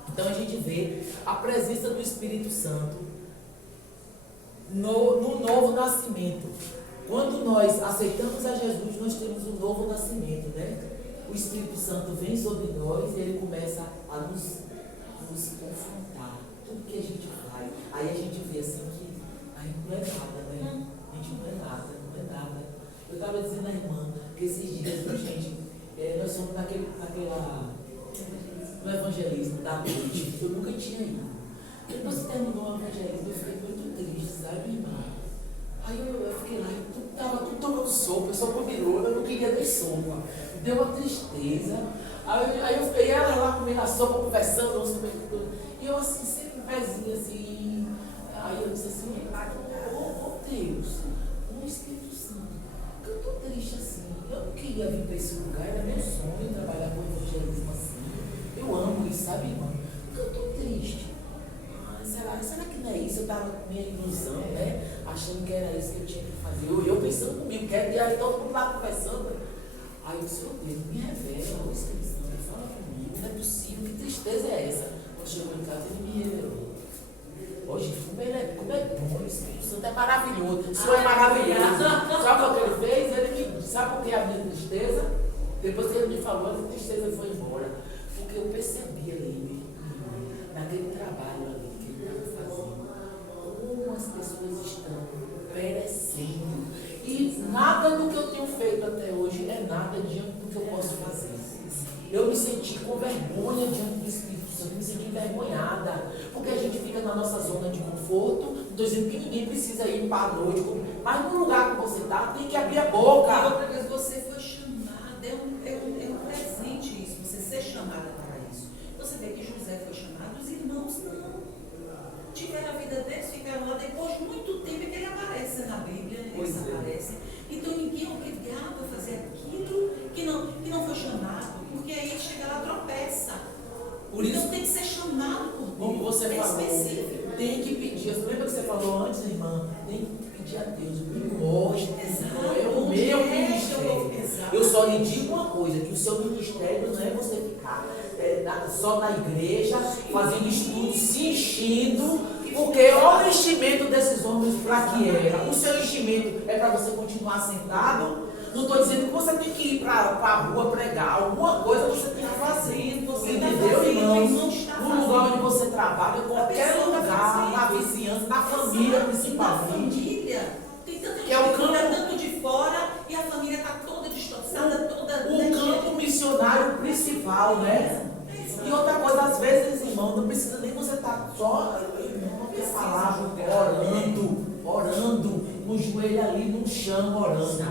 Então a gente vê a presença do Espírito Santo no novo nascimento. Quando nós aceitamos a Jesus, nós temos um novo nascimento, né? O Espírito Santo vem sobre nós e ele começa a nos confrontar. Tudo que a gente faz. Aí a gente vê assim que a gente não é nada, né? A gente não é nada. Eu estava dizendo à irmã que esses dias, gente, nós somos no evangelismo da noite. Eu nunca tinha ido. Depois que terminou o evangelismo, eu fiquei muito triste, sabe, irmã? Aí eu fiquei lá, estava tudo tomando sopa, sopa virou, eu não queria nem sopa. Deu uma tristeza. Aí eu fiquei ela lá comendo a sopa, conversando, e eu assim, sempre um pezinho assim. Aí eu disse assim, Deus, o Espírito Santo, que eu estou triste assim. Eu não queria vir para esse lugar, era meu sonho trabalhar com o evangelismo assim. Eu amo isso, sabe, irmã? Porque eu estou triste. Será que não é isso? Eu estava com minha ilusão, né? Achando que era isso que eu tinha que fazer. Eu pensando comigo, que era todo mundo lá conversando. Aí eu disse, Deus, me revela, o Espírito Santo, fala comigo, não é possível, que tristeza é essa? Quando chegou em casa, ele me revelou. Hoje, como é bom, o Espírito Santo é maravilhoso. O Senhor é maravilhoso. Sabe o que ele fez? Ele me, sabe por que a minha tristeza? Depois que ele me falou, a tristeza foi embora. Porque eu percebi ali, naquele trabalho ali que ele estava fazendo, como as pessoas estão perecendo. E nada do que eu tenho feito até hoje é nada diante do que eu posso fazer. Eu me senti com vergonha diante do Espírito Santo, me senti envergonhada, porque a gente fica na nossa zona de conforto. Não estou dizendo que ninguém precisa ir para a noite, mas no lugar que você está, tem que abrir a boca. E outra coisa, você foi chamada, é um presente isso, você ser chamada para isso. Você vida deles ficaram lá depois de muito tempo é que ele aparece na Bíblia, eles aparecem. Então ninguém é obrigado a fazer aquilo que não foi chamado, porque aí ele chega lá e tropeça. Por isso, então tem que ser chamado por Deus. como você falou, específico. tem que pedir. Você lembra que você falou antes, irmã? Tem que pedir a Deus, me mostre. É o meu ministério. Eu só lhe digo uma coisa, que o seu ministério não é você ficar só na igreja, fazendo estudos, se enchendo, porque olha o enchimento desses homens para que era. O seu enchimento é para você continuar sentado. Não estou dizendo que você tem que ir para a rua pregar, alguma coisa você tem que fazer. Você entendeu, irmãos? No lugar onde você trabalha, qualquer lugar, na vizinhança, na família principalmente. Tem tanta gente que é o que campo, tanto de fora e a família está toda destroçada, toda. O campo missionário principal, né? E outra coisa, às vezes, irmão, não precisa nem você estar só, não quer falar, orando, no joelho ali, no chão, orando.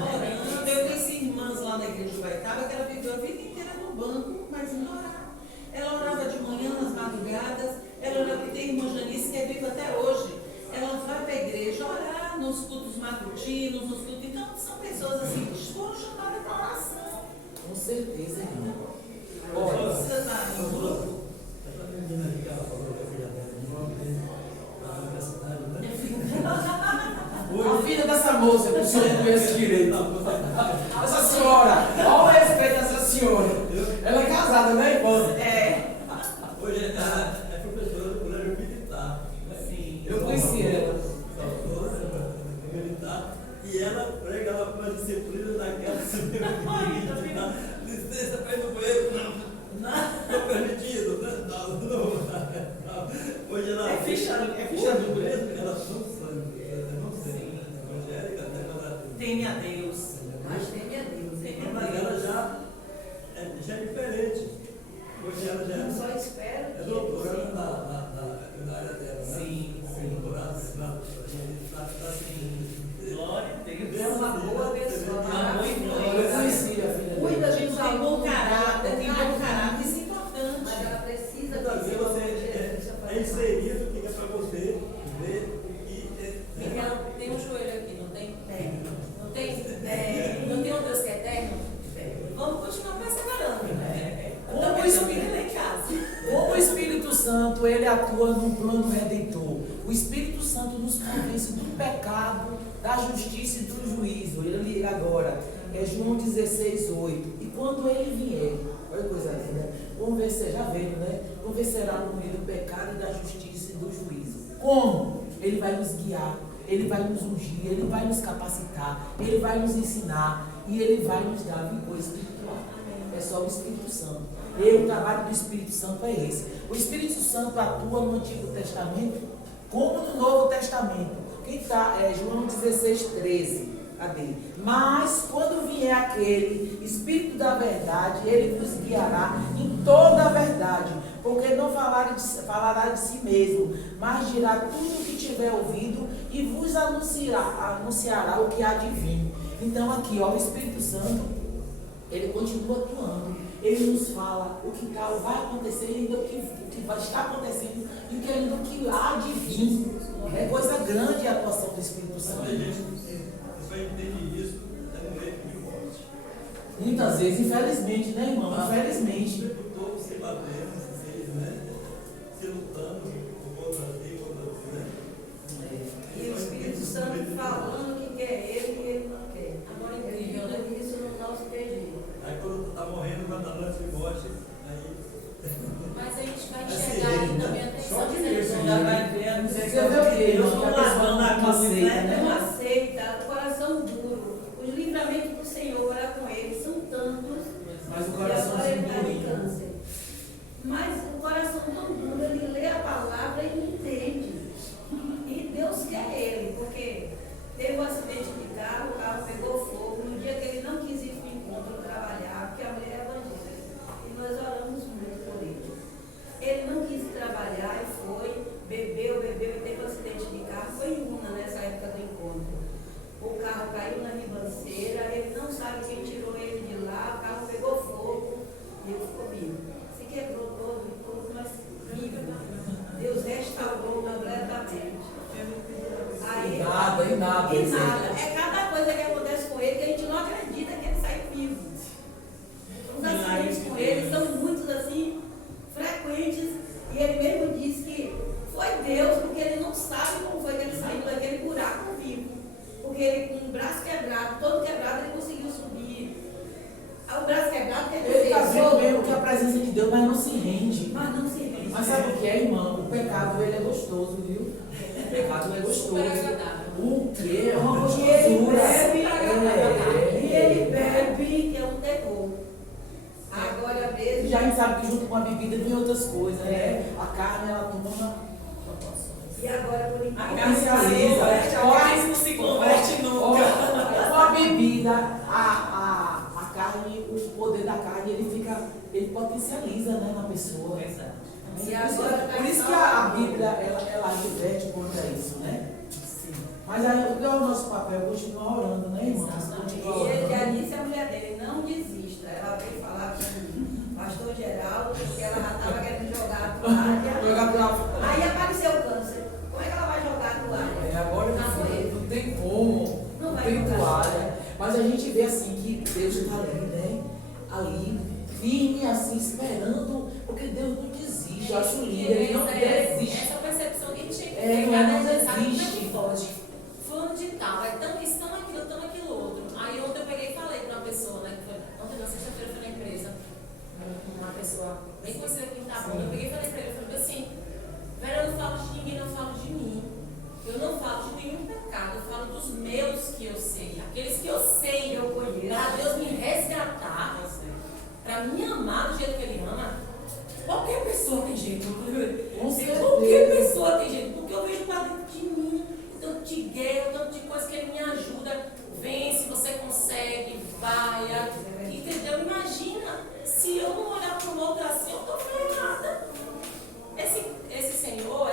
Eu conheci irmãs lá na igreja de Baitaba que ela viveu a vida inteira no banco, mas não orava. Ela orava de manhã, nas madrugadas, ela orava, tem irmã Janice que é viva até hoje. Ela vai para a igreja orar nos cultos matutinos, nos cultos. Então, são pessoas assim que foram chamadas para oração. Com certeza, irmão. Olha, precisa estar no grupo. A filha dessa moça, que o senhor conhece direito. Essa senhora, olha o respeito dessa senhora. Ela é casada, né, irmã? É. Hoje é professora do colégio militar. Sim. Eu conheci ela. Militar. E ela pregava para a disciplina daquela licença para ir no banheiro. Não permitido. Não. Hoje ela É ficha do mesmo. Ela teme a Deus. Mas teme a Deus. mas ela já é diferente. Hoje ela já Eu só espero é que doutora na área dela. Sim, sim. Doutorado, Glória a Deus. é uma boa pessoa. Eu conheci a filha Cuida dela. dos Tem bom alunos, caráter, tem bom carinho. caráter, isso é importante. Mas ela precisa Muitas vezes você é inserido que é para você ver que Miguel, tem um joelho aqui, não tem? Tem. Não tem? Não tem um Deus que é eterno? Vamos continuar perseverando. Como o Espírito Santo, ele atua num plano redentor. O Espírito Santo nos convence do pecado, da justiça e do juízo. Ele agora, é João 16, 8. E quando ele vier, olha que coisa linda, convencer, já veio, né? Convencerá no meio do pecado e da justiça e do juízo. Como? Ele vai nos guiar, ele vai nos ungir, ele vai nos capacitar, ele vai nos ensinar e ele vai nos dar vigor espiritual. É só o Espírito Santo. O trabalho do Espírito Santo é esse. O Espírito Santo atua no Antigo Testamento como no Novo Testamento. Quem está? João 16, 13. Cadê? Mas quando vier aquele Espírito da verdade, ele vos guiará em toda a verdade, porque não falará de si mesmo, mas dirá tudo o que tiver ouvido e vos anunciará o que há de vir. Então aqui, ó, o Espírito Santo, ele continua atuando. Ele nos fala o que vai acontecer, ainda o que vai estar acontecendo e o que há de vir. É coisa grande a atuação do Espírito Santo. a gente só entende isso no leito de morte. Muitas vezes, infelizmente, né, irmão? Infelizmente. O tempo todo se batendo, se lutando contra ti, contra ti, né? E o Espírito Santo falando que quer ele e ele não quer. Agora é incrível, né? Tudo isso no nosso PG. Aí quando está morrendo, vai dar lance de morte, aí. Mas a gente vai enxergar aí também a atenção de Deus. Já vai ver a Você vê o quê, irmão? Que a pessoa não aceita, Não né? aceita, coração duro. Os livramentos do Senhor para com ele são tantos. Mas o E coração agora ele está de durinho. câncer. Mas o coração tão duro, ele lê a palavra e não entende. E Deus quer ele, porque teve um acidente de carro, o carro pegou fogo. No dia que ele não quis ir para o encontro trabalhar, porque a mulher é evangélica. E nós oramos muito por ele. Ele não quis trabalhar e foi, bebeu e teve um acidente de carro. Foi em Una nessa época do encontro. O carro caiu na ribanceira, ele não sabe quem tirou ele de lá, o carro pegou fogo e ele ficou vivo. Se quebrou todo, mas vivo. Deus restaurou completamente. Deus. E nada. E nada. É cada coisa que acontece com ele que a gente não acredita que ele sai vivo. Os acidentes com ele são muitos assim, frequentes. E ele mesmo disse que foi Deus, porque ele não sabe como foi que ele saiu daquele buraco vivo. Porque ele, com o braço quebrado, todo quebrado, ele conseguiu subir. O braço quebrado quer dizer. Ele está vendo mesmo que a presença de Deus, mas não se rende. Mas sabe o que é, irmão? O pecado, ele é gostoso, viu? O pecado é gostoso. O que é uma gostosura. E ele bebe, que é um terror. Agora mesmo. Já a gente sabe que junto com a bebida vem outras coisas, né? A carne, ela toma. E agora, por enquanto, A carne não se converte nunca. Com a bebida, a carne, o poder da carne, ele potencializa, né, na pessoa. Exato. Por isso que a Bíblia, ela adverte contra isso, né? Sim. Mas aí, o que é o nosso papel? Continuar orando, né, irmãos? E ele já disse à mulher dele, não desista. Ela veio falar com o pastor Geraldo, porque ela já estava querendo jogar a toalha. Aí apareceu o câncer. Como é que ela vai jogar a toalha? Agora não tem como, não tem toalha. Mas a gente vê assim que Deus está ali, né? Ali, firme, assim, esperando, porque Deus não desiste. Eu acho lindo, ele não desiste. Essa percepção que a gente tem que ter, cada não dia sabe desiste. como é que pode. Fulano de tal, é tão isso, tão aquilo outro. Aí ontem eu peguei e falei para uma pessoa, né? Que foi, ontem na sexta-feira eu fui na empresa, uma pessoa bem conhecida aqui em Itabuna. Eu peguei e falei para ele, eu falei assim, velho, eu não falo de ninguém, não falo de mim. Eu não falo de nenhum pecado, eu falo dos meus que eu sei, aqueles que eu sei, eu conheço. Para Deus me resgatar, para me amar do jeito que Ele ama. Qualquer pessoa tem jeito. Qualquer pessoa tem jeito, porque eu vejo para dentro de mim tanto de guerra, tanto de coisa que Ele me ajuda. Vence, você consegue, vai. Entendeu? Imagina se eu não olhar para o outro assim, eu estou ferrada. Esse senhor,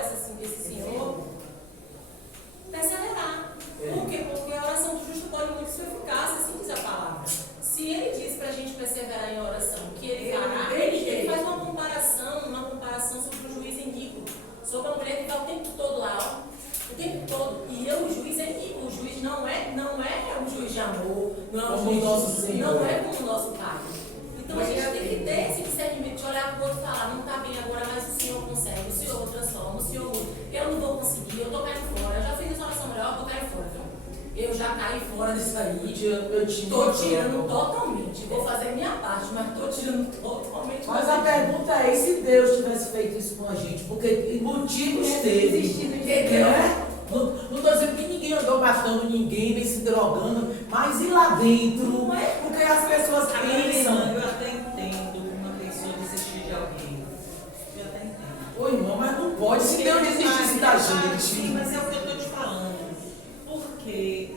perseverar. Por quê? Porque a oração do justo pode muito ser eficaz, assim diz a palavra. Se ele diz para a gente perseverar em oração, que ele fará, ele faz uma comparação sobre o juiz iníquo, sobre a mulher que está o tempo todo lá, ó, o tempo todo. E o juiz é iníquo, o juiz não é um juiz de amor, não é um juiz, nosso Senhor. Não é como o nosso Pai. Então a gente tem que ter esse discernimento de olhar para o outro e falar, não está bem agora, mas o Senhor consegue, o Senhor transforma, o Senhor muda. Eu não vou conseguir, eu estou caindo fora, eu já fiz essa oração melhor, eu estou caindo fora, viu? Eu já caí fora disso aí, estou tirando totalmente, vou fazer a minha parte, mas estou tirando totalmente. Mas a pergunta é, e se Deus tivesse feito isso com a gente? Porque motivos teve, entendeu? Não estou dizendo que ninguém andou matando ninguém, nem se drogando, mas e lá dentro? Não é porque as pessoas pensam. Eu até entendo uma pessoa desistir de alguém. Eu até entendo. Ô irmão, mas não pode. Se Deus desistisse da gente. Sim, mas é o que eu estou te falando. Porque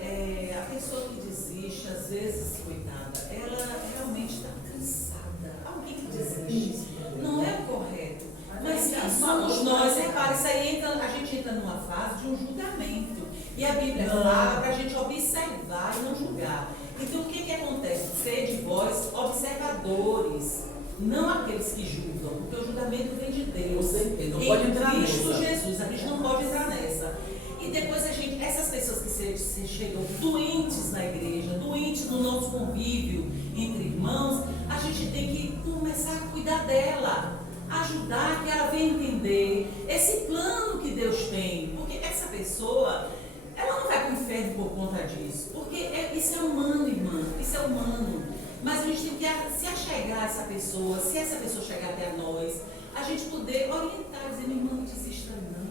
a pessoa que desiste, às vezes, coitada, ela realmente está cansada. Alguém que desiste não é o correto. Mas somos nós, repara, isso aí a gente entra numa fase de um julgamento. E a Bíblia fala para a gente observar e não julgar. Então o que acontece? Sede vós observadores, não aqueles que julgam, porque o julgamento vem de Deus. Não pode entrar nessa. Cristo Jesus, a gente não pode entrar nessa. E depois essas pessoas que se chegam doentes na igreja, doentes no nosso convívio entre irmãos, a gente tem que começar a cuidar dela, ajudar que ela venha entender esse plano que Deus tem, porque essa pessoa, ela não vai para o inferno por conta disso, porque isso é humano, irmã, isso é humano. Mas a gente tem que se achegar a essa pessoa, se essa pessoa chegar até nós, a gente poder orientar, dizer, minha irmã, não desista não,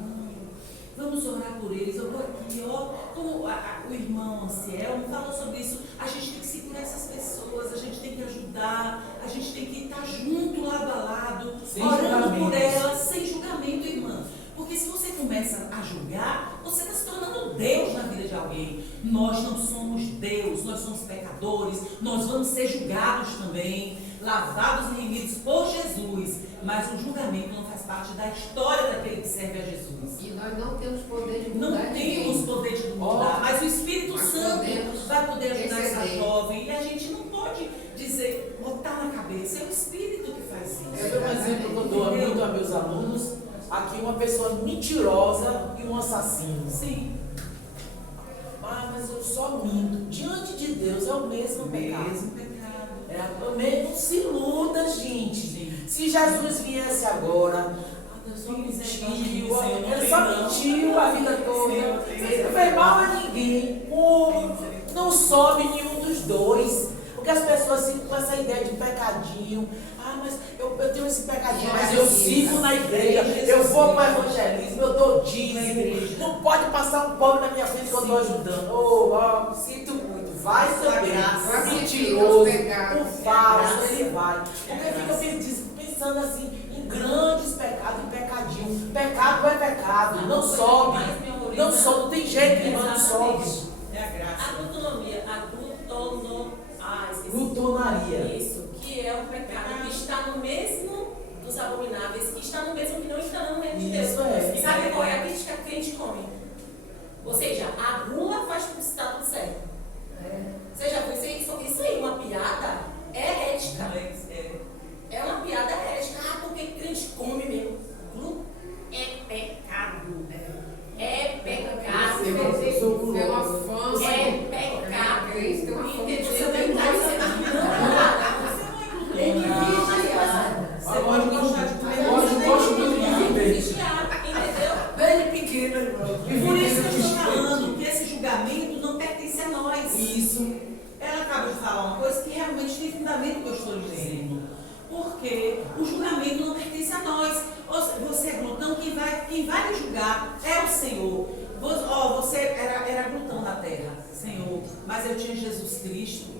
vamos orar por eles. Eu vou aqui, ó, como o irmão Anselmo falou sobre isso, a gente tem que segurar essas pessoas, a gente tem que ajudar, a gente tem que estar junto, lado a lado, orando por elas, sem julgamento, irmã. Porque se você começa a julgar, você está se tornando Deus na vida de alguém. Nós não somos Deus, nós somos pecadores, nós vamos ser julgados também, lavados e remidos por Jesus. Mas o julgamento não faz parte da história daquele que serve a Jesus. E nós não temos poder de mudar. Não temos poder de mudar, mas o Espírito Santo vai poder ajudar essa jovem. E a gente não pode dizer, botar na cabeça, é o Espírito que faz isso. Eu dou um exemplo que eu dou muito a meus alunos. Aqui uma pessoa mentirosa e um assassino só minto. Diante de Deus é o mesmo pecado. Não se iluda, gente. Se Jesus viesse agora, Deus só mentiu, ele só mentiu a vida toda. Ele não fez mal a ninguém. Não sobe nenhum dos dois. Porque as pessoas ficam com essa ideia de pecadinho. Mas eu tenho esse pecadinho, mas eu sigo na igreja, eu vou para o evangelismo, eu dou dízimo. Não pode passar um pobre na minha frente que eu estou ajudando. Sinto muito. Vai também. Mentiroso, o falso, ele vai. Porque fica pensando assim em grandes pecados, em pecadinho. Pecado é pecado, não sobe. Não sobe, não tem jeito que não sobe. É a graça. A glutonomia, glutonaria. Isso, que é um pecado que está no mesmo dos abomináveis, que está no mesmo que não está no reino de Deus. Sabe qual é a crítica que a gente come? Ou seja, a gula faz tudo estar tudo certo. Você já viu isso aí, uma piada herética. É uma piada herética. Porque crente come mesmo. É pecado. É pecado. É uma fama. É pecado. Tem uma fama. Você tem Você pode gostar de comer. Entendeu? Desde pequeno, irmão. E por isso que eu estou falando que esse julgamento não pertence a nós. Isso. Ela acaba de falar uma coisa que realmente tem fundamento que eu estou dizendo. Porque o julgamento não pertence a nós. Você é glutão, quem vai lhe julgar é o Senhor. Você era glutão na terra, Senhor, mas eu tinha Jesus Cristo.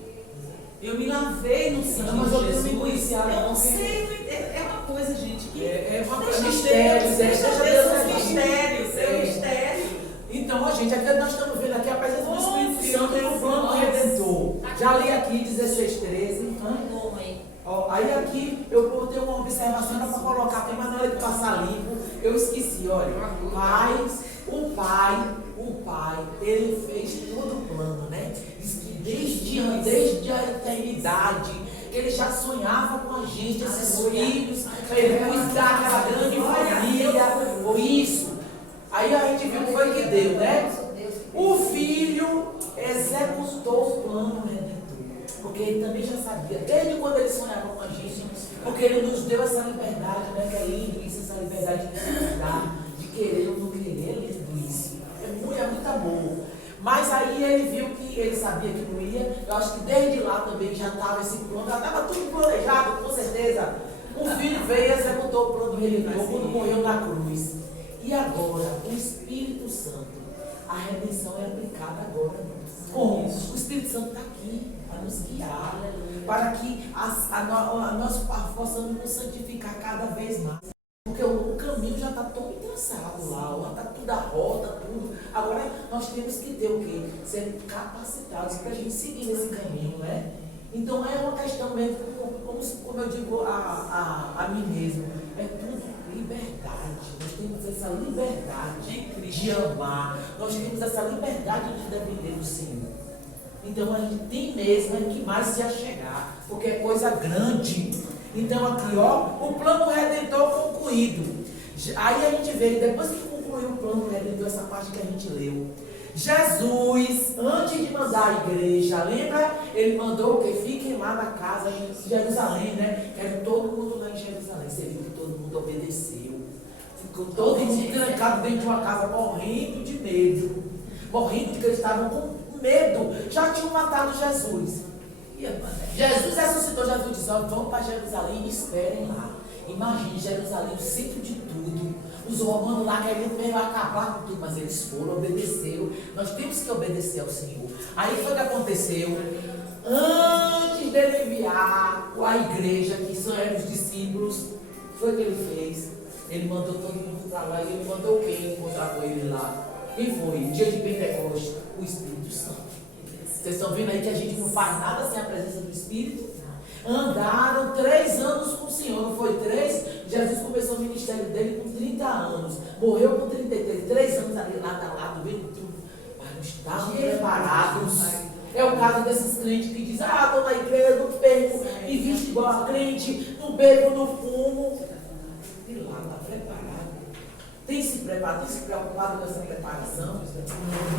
Eu me lavei no sangue de Jesus. Eu não sei, é uma coisa, gente, que é uma deixa mistério, mistérios, é mistério. Então, gente, aqui nós estamos vendo aqui a presença do Espírito Santo e o plano redentor. Já li aqui 16:13. Aí aqui eu botei uma observação para colocar aqui, mas na hora de passar limpo, eu esqueci, olha. O pai, ele fez todo o plano, né? Desde a eternidade, ele já sonhava com a gente, esses filhos, para ele cuidar daquela grande família, ou isso. Aí a gente viu o que foi que deu, né? O filho executou o plano redentor. Porque ele também já sabia, desde quando ele sonhava com a gente, porque ele nos deu essa liberdade, né? Que é lindo isso, essa liberdade de querer ou não querer, é lindo isso. É muito amor. Mas aí ele viu que ele sabia que não ia. Eu acho que desde lá também já estava esse plano, já estava tudo planejado, com certeza. O filho veio e executou o plano redentor quando morreu na cruz. E agora, o Espírito Santo, a redenção é aplicada agora. Como? O Espírito Santo está aqui para nos guiar, para que nós possamos nos santificar cada vez mais. Porque o caminho já está todo traçado lá, já está tudo a rota, tudo. Agora nós temos que ter o quê? Ser capacitados para a gente seguir nesse caminho, né? Então é uma questão mesmo, como eu digo a mim mesmo, é tudo liberdade. Nós temos essa liberdade de amar, nós temos essa liberdade de depender do Senhor. Então a gente tem mesmo que mais se achegar, porque é coisa grande. Então aqui, o plano redentor concluído. Aí a gente vê, depois que concluiu o plano redentor, essa parte que a gente leu, Jesus, antes de mandar a igreja, lembra? Ele mandou que fiquem lá na casa de Jerusalém, né? Quero todo mundo lá em Jerusalém. Você viu que todo mundo obedeceu. Ficou todo mundo trancado dentro de uma casa, morrendo de medo. Morrendo de que eles estavam com medo. Já tinham matado Jesus. Jesus ressuscitou, Jesus disse: vão para Jerusalém e esperem lá. Imagine Jerusalém, o centro de tudo. Os romanos lá queriam mesmo acabar com tudo, mas eles foram, obedeceram. Nós temos que obedecer ao Senhor. Aí foi o que aconteceu. Antes dele enviar a igreja, que são os discípulos, foi o que ele fez. Ele mandou todo mundo para lá e ele mandou quem encontrar com ele lá? Quem foi? Dia de Pentecostes, o Espírito Santo. Vocês estão vendo aí que a gente não faz nada sem a presença do Espírito? Andaram 3 anos com o Senhor, não foi 3? Jesus começou o ministério dele com 30 anos, morreu com 33, 3 anos ali lado a lado, vendo tudo, mas não estavam preparados. É o caso desses crentes que dizem: estou na igreja, não perco, me visto igual a crente, não bebo, não fumo. E lá está preparado. Tem se preparado, tem se preocupado com essa preparação.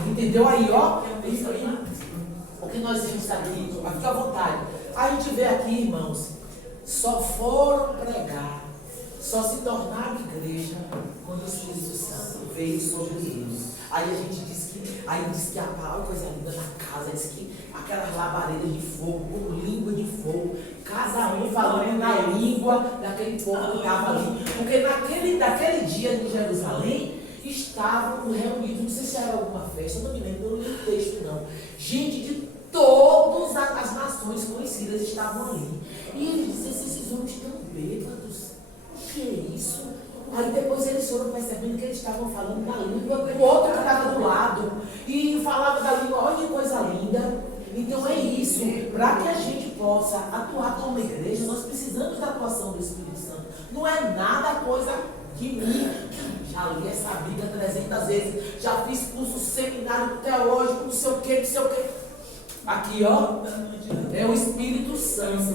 Entendeu aí, que nós vimos aqui, fica à vontade. A gente vê aqui, irmãos, só foram pregar, só se tornaram igreja quando o Espírito Santo veio sobre eles. Aí a gente diz que a palavra, coisa linda na casa, diz que aquelas labaredas de fogo, com língua de fogo, cada um falando na língua daquele povo que estava ali. Porque naquele dia em Jerusalém, estavam reunidos, não sei se era alguma festa, não me lembro, não li o texto não. Gente de todas as nações conhecidas estavam ali. E ele disse, esses homens estão bêbados. O que é isso? Aí depois eles foram percebendo que eles estavam falando da língua do outro que estava do lado. E falava da língua, olha que coisa linda. Então é isso. Para que a gente possa atuar como igreja, nós precisamos da atuação do Espírito Santo. Não é nada coisa de mim. Já li essa Bíblia 300 vezes. Já fiz curso, seminário teológico, não sei o que, não sei o que. Aqui, ó, é o Espírito Santo.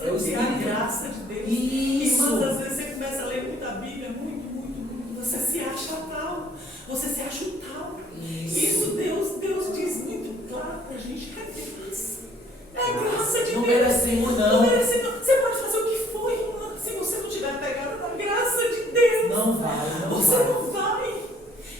É o Espírito. É a graça de Deus. Isso. E muitas vezes você começa a ler muita Bíblia, muito. Você se acha tal. Você se acha um tal. Isso Deus diz muito claro pra gente. É graça. É graça de Deus. Não merecemos, não. Não merecemos. Você pode fazer o que for, irmã. Se você não tiver pegado na graça de Deus. Não vai. Você não vai.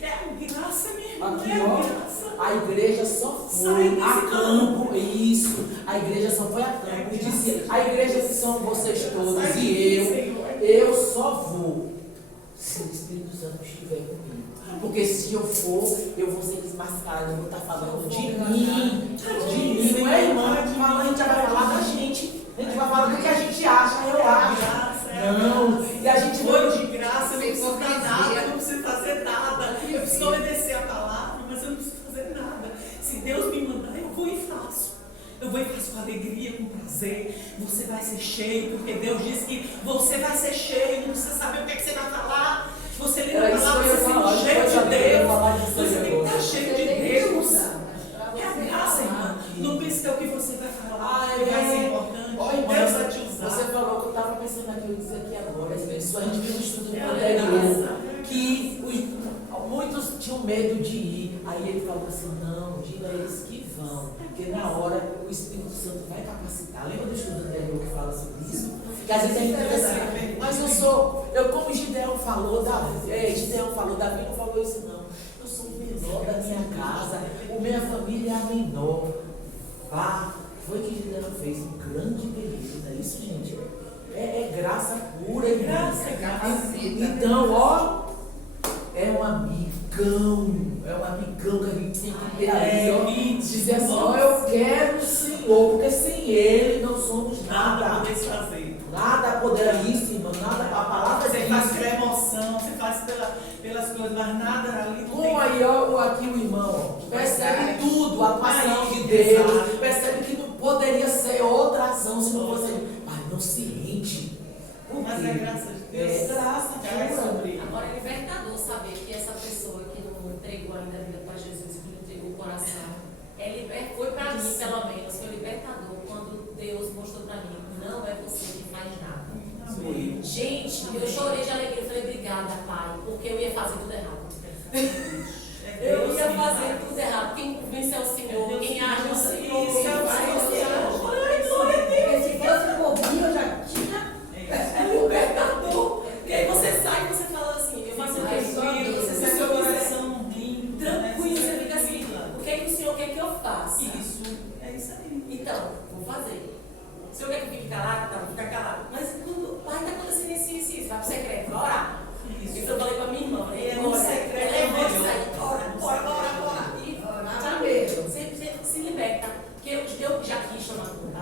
É a graça, minha irmã. Aqui, é a ó, graça. a igreja só foi a campo, isso, a igreja só foi a campo, e disse, a igreja que são vocês todos e eu só vou se o Espírito Santo estiver comigo, porque se eu for, eu vou ser desmascarado, eu vou estar falando de mim, não é, irmã? A gente vai falar da gente, a gente vai falar do que a gente acha, eu acho. Não, e a gente foi de graça, eu não preciso dar nada, eu não preciso fazer nada, eu preciso obedecer a palavra, mas eu não preciso fazer nada. Se Deus me mandar, eu vou e faço. Eu vou e faço com alegria, com prazer. Você vai ser cheio, porque Deus disse que você vai ser cheio, não precisa saber o que, é que você vai falar. Você lê a palavra, você sendo cheio de Deus. Você tem que estar cheio de Deus. É a graça, irmã. Não pense que é o que você vai falar, que vai ser importante. Deus vai te usar. Você falou que eu estava pensando aqui, eu disse aqui agora, isso a gente viu no estudo anterior, que muitos tinham medo de ir. Aí ele falou assim, não, diga a eles que vão, porque na hora o Espírito Santo vai capacitar. Lembra do estudo anterior que fala sobre isso? Que às vezes a gente pensa assim, mas eu como Gideão falou, Davi não falou isso não. Eu sou o menor da minha casa, a minha família é a menor. Foi que Gideão fez, um grande guerreiro, não é isso, gente? É graça pura, graça. Então, ó, é um amigão que a gente tem que ter ali, ó, dizer assim, ó, eu quero o Senhor, porque sem Ele não somos nada. Nada poderá isso, irmão, nada, a palavra você é faz isso. pela emoção, você faz pelas coisas, mas nada ali não tem. Como aí, ó, aqui o irmão, percebe tudo, a atuação de Deus, percebe que não poderia ser outra ação se não fosse ele. Mas não se rende. Mas é graça de Deus. É graça pura. Agora é libertador saber que essa pessoa que não entregou ainda a vida para Jesus, que não entregou o coração, foi para mim, pelo menos, foi libertador quando Deus mostrou para mim, não é você que faz nada. Amém. Gente, eu chorei de alegria, eu falei, obrigada, Pai, porque eu ia fazer tudo errado. Eu ia fazer tudo errado. Quem vence é o Senhor, quem age é o Senhor. Se fosse por mim, eu já tinha. É libertador. E aí você sai e você fala assim, eu faço o que? Você sai seu coração tranquilo, você fica assim, o que é que o Senhor quer que eu faça? Isso, é isso aí. Então, vou fazer. O Senhor quer que eu fique calado? Tá, vou ficar calado. Mas quando vai estar acontecendo isso, vai pro secreto, vai orar. Isso eu falei pra minha irmã, né? No secreto ela é sair, ora. E sabe, se liberta. Porque eu já quis tomar conta.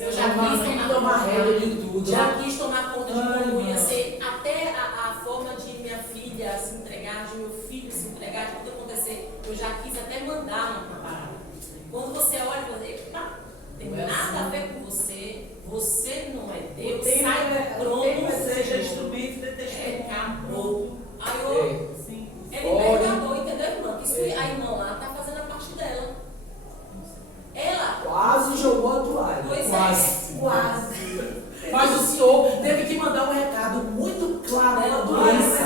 Eu já quis tomar rédea de tudo. Já quis tomar conta de como ia ser até a forma de minha filha se entregar, de meu filho se entregar, de tudo acontecer. Eu já quis até mandar uma parada. Quando você olha e fala, epa, tem nada a ver com você, você não é Deus, sai do trono, seja instrumento de testemunho. Acabou. Aí eu, é libertador, entendeu, irmã? Que isso, a irmã lá está fazendo a parte dela. Ela quase jogou a toalha. Pois quase. Mas o Senhor teve que mandar um recado muito claro na doença.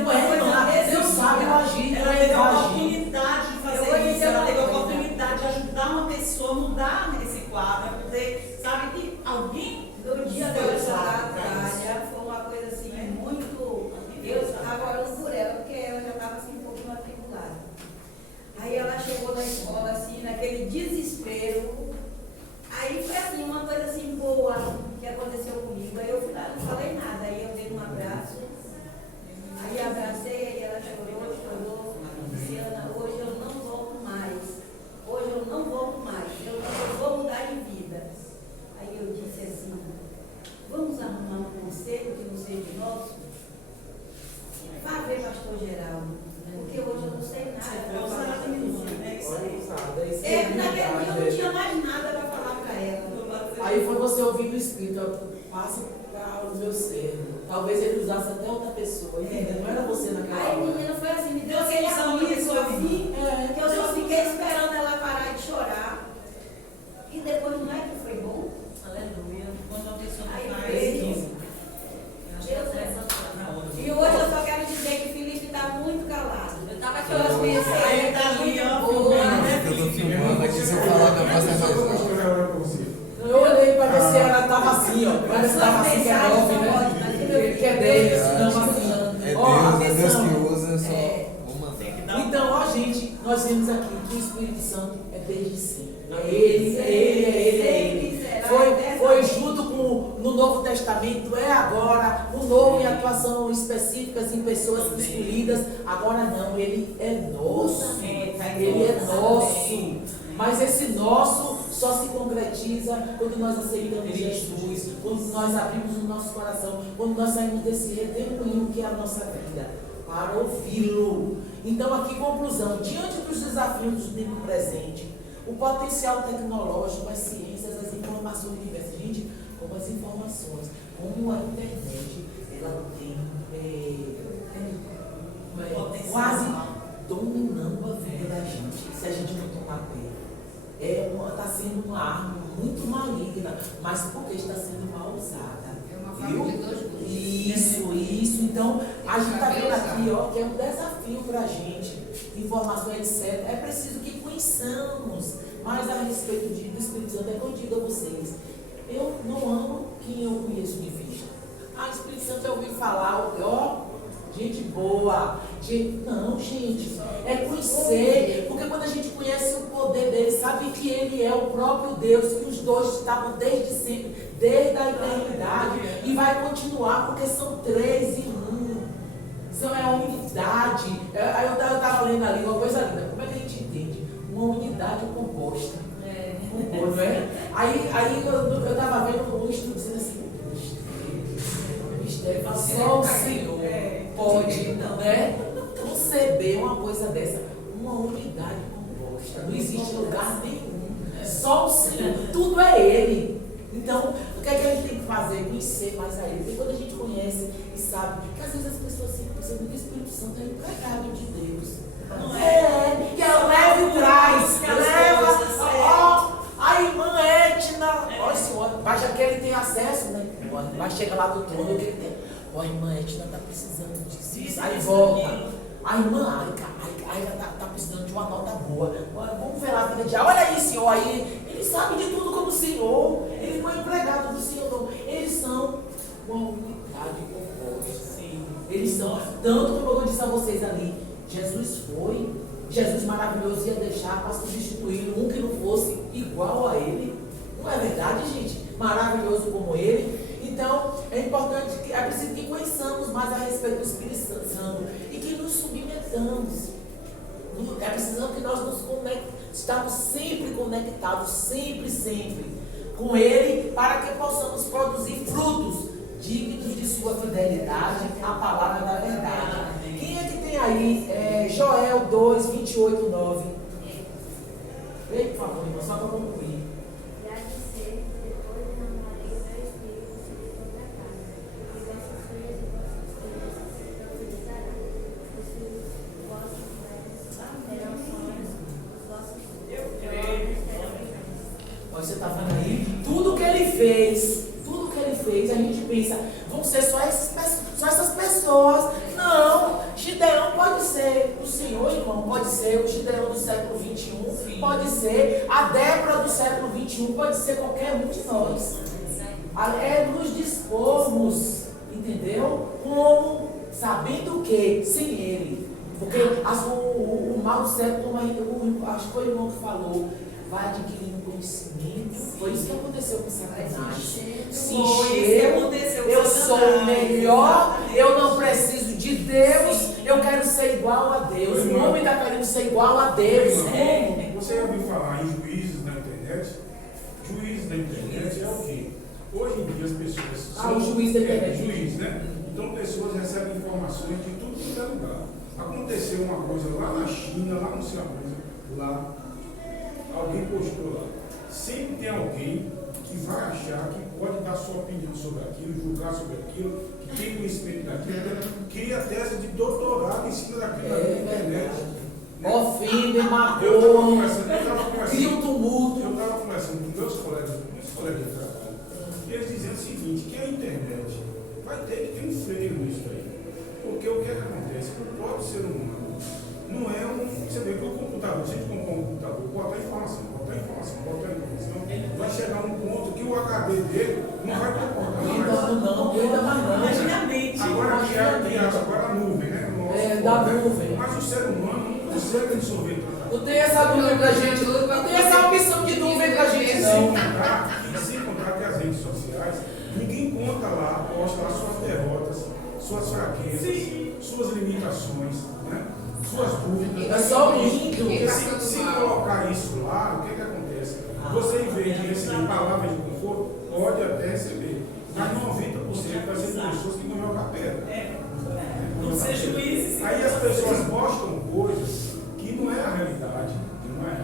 Não é, irmã? Deus sabe agir. Ela teve a oportunidade de fazer isso. Ela teve a aquele desespero. Aí foi assim, uma coisa assim boa que aconteceu comigo. Aí eu fui lá, não falei nada. Aí eu dei um abraço. Aí abracei, aí ela chorou. Disse, Ana, hoje eu não volto mais. Hoje eu não volto mais. Eu vou mudar de vida. Aí eu disse assim, vamos arrumar um conselho que não seja nosso? Vá ver pastor Geraldo, porque hoje eu não sei nada. Naquele dia eu não tinha mais nada para falar para ela. Aí foi você ouvindo o Espírito, passa para o meu servo. Talvez ele usasse até outra pessoa, entendeu? Não era você naquela hora. Aí a menina foi assim, me deu aquele amigo assim, que eu só fiquei esperando ela parar de chorar. E depois não é que foi bom? Aleluia. Quando a pessoa Aí faz veio. isso. Deus é. E hoje eu só quero dizer que Felipe está muito calado. Eu estava aqui Eu hoje. pensei, Ele tá ali, ó. boa. Eu tô filmando aqui, se eu falar da voz é mais alta. Eu olhei para ver se ela estava assim, ó. Parece que estava assim, que é nove, né? Que é deles, não assim. É Deus que usa, eu só vou mandar. Então, ó, gente, nós vimos aqui que o Espírito Santo é desde sempre. É ele. Foi junto com no Novo Testamento, é agora, o novo em atuação específicas em pessoas escolhidas. Agora não, ele é nosso. Ele é nosso. Mas esse nosso só se concretiza quando nós aceitamos Jesus, quando nós abrimos o nosso coração, quando nós saímos desse redemoinho que é a nossa vida, para ouvi-lo. Então, aqui, conclusão: diante dos desafios do tempo presente, o potencial tecnológico, as ciências, as informações diversas, gente, como as informações, como a internet, ela tem quase dominando a vida da gente, se a gente não tomar pé. Está sendo uma arma muito maligna, mas porque está sendo mal usada. É uma faca de dois gumes. Isso. Então, a gente está vendo aqui, ó, que é um desafio para a gente, informações, etc. É preciso que conheçamos mais a respeito do Espírito Santo. É que eu digo a vocês, eu não amo quem eu conheço de vista. Espírito Santo eu ouvi falar, ó, gente boa. Não, gente, é conhecer, porque quando a gente conhece o poder dele, sabe que ele é o próprio Deus, que os dois estavam desde sempre, desde a eternidade, e vai continuar, porque são 3 em 1. São a unidade. Aí eu estava lendo ali uma coisa linda. Como é que a gente entende? Uma unidade composta. Não é? Aí eu estava vendo um estudo dizendo assim, mistério, só o Senhor pode, né, conceber uma coisa dessa, uma unidade composta. Não existe lugar nenhum. Só o Senhor. Tudo é Ele. Então, o que é que a gente tem que fazer? Conhecer mais a Ele. Porque quando a gente conhece e sabe, que às vezes as pessoas sempre pensam que o Espírito Santo é empregado de Deus. Não é? Que ela leva e traz. Leva. A irmã Edna. Olha, senhor, baixa que ele tem acesso, né? Vai chegar lá do trono que ele tem. Ó, a irmã Edna está precisando disso. Aí volta. A irmã está precisando de uma nota boa. Vamos ver lá a vida de olha aí, senhor. Aí, ele sabe de tudo como o senhor. Ele não é empregado do senhor, não. Eles são uma unidade composta. Sim. Eles são, tanto como eu disse a vocês ali, Jesus maravilhoso ia deixar para substituir um que não fosse igual a ele. Não é verdade, gente? Maravilhoso como ele. Então, é importante que é preciso que conheçamos mais a respeito do Espírito Santo e que nos submetamos. É preciso que nós nos estamos sempre conectados, sempre com Ele, para que possamos produzir frutos dignos de sua fidelidade à palavra da verdade. Quem é que tem aí Joel 2, 28, 9? Vem, por favor, irmão, só para concluir. Você está vendo aí? Tudo que ele fez, a gente pensa, vão ser só essas pessoas. Não, Gideão pode ser o Senhor, irmão, pode ser o Gideão do século XXI, pode ser a Débora do século XXI, pode ser qualquer um de nós. É nos dispormos, entendeu? Como, sabendo o que? Sem ele. Porque o mal do século, como acho que foi o irmão que falou, vai adquirindo conhecimento. Foi isso que aconteceu com Satanás. Se encheu, eu sou o melhor, eu não preciso de Deus, eu quero ser igual a Deus. O homem está querendo ser igual a Deus. Você já ouviu falar em juízes na internet? Juízes na internet é o quê? Hoje em dia as pessoas. O juiz da internet. Juiz, né? Então pessoas recebem informações de tudo que é lugar. Aconteceu uma coisa lá na China, lá não sei aonde, lá, alguém postou lá. Sempre tem alguém que vai achar que pode dar sua opinião sobre aquilo, julgar sobre aquilo, que tem conhecimento daquilo, cria tese de doutorado em cima daquilo na internet. Ofende, magoa, cria um tumulto. Eu estava conversando com meus colegas de trabalho, e eles dizendo o seguinte, que a internet vai ter que ter um freio nisso aí. Porque o que é que acontece? O próprio ser humano não é um. Você vê que o computador, se a gente comprar um computador, botar informação, vai chegar um ponto que o HD dele não vai comportar mais. Imaginamente. Agora a nuvem, né? Da nuvem. Mas o ser humano não consegue absorver tanta. Não tem essa nuvem pra gente, não tem essa opção de nuvem pra gente, não. Sem contar que as redes sociais, ninguém conta lá, posta lá suas derrotas, suas fraquezas, suas limitações, né? Suas dúvidas. É só lindo. Porque se colocar isso lá, o que acontece? Você, em vez de receber palavras de conforto, pode até receber. Mas 90% vai ser pessoas que vão jogar pedra. Não ser juízes. Aí as pessoas postam coisas que não é a realidade. Não é.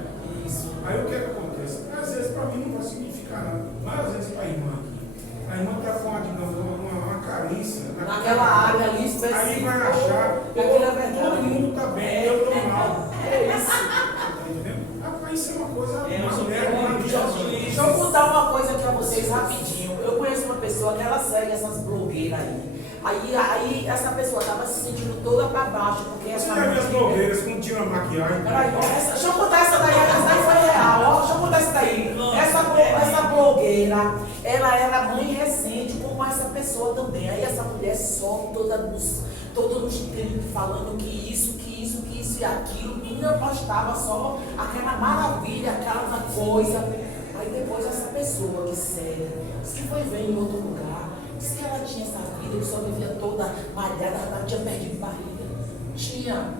Aí o que acontece? Às vezes para mim não vai significar nada. Mas às vezes para a irmã aqui. A irmã está com uma carência. Naquela área ali específica. Aí vai achar que todo mundo está bem, eu estou mal. É isso. Entendeu? Isso é uma coisa. Deixa eu contar uma coisa aqui a vocês rapidinho. Eu conheço uma pessoa que ela segue essas blogueiras aí. Aí essa pessoa estava se sentindo toda para baixo. Porque você já viu as blogueiras quando tinham maquiagem? Peraí, deixa eu contar essa daí, essa daí foi real. Ó, deixa eu contar essa daí. Essa blogueira, ela era mãe recente, como essa pessoa também. Aí essa mulher só toda nos trinques, falando que isso e aquilo. Menina postava só aquela maravilha, aquela coisa. Aí depois essa pessoa que segue, disse que foi ver em outro lugar, disse que ela tinha essa vida, que só vivia toda malhada, ela tinha perdido barriga. Tinha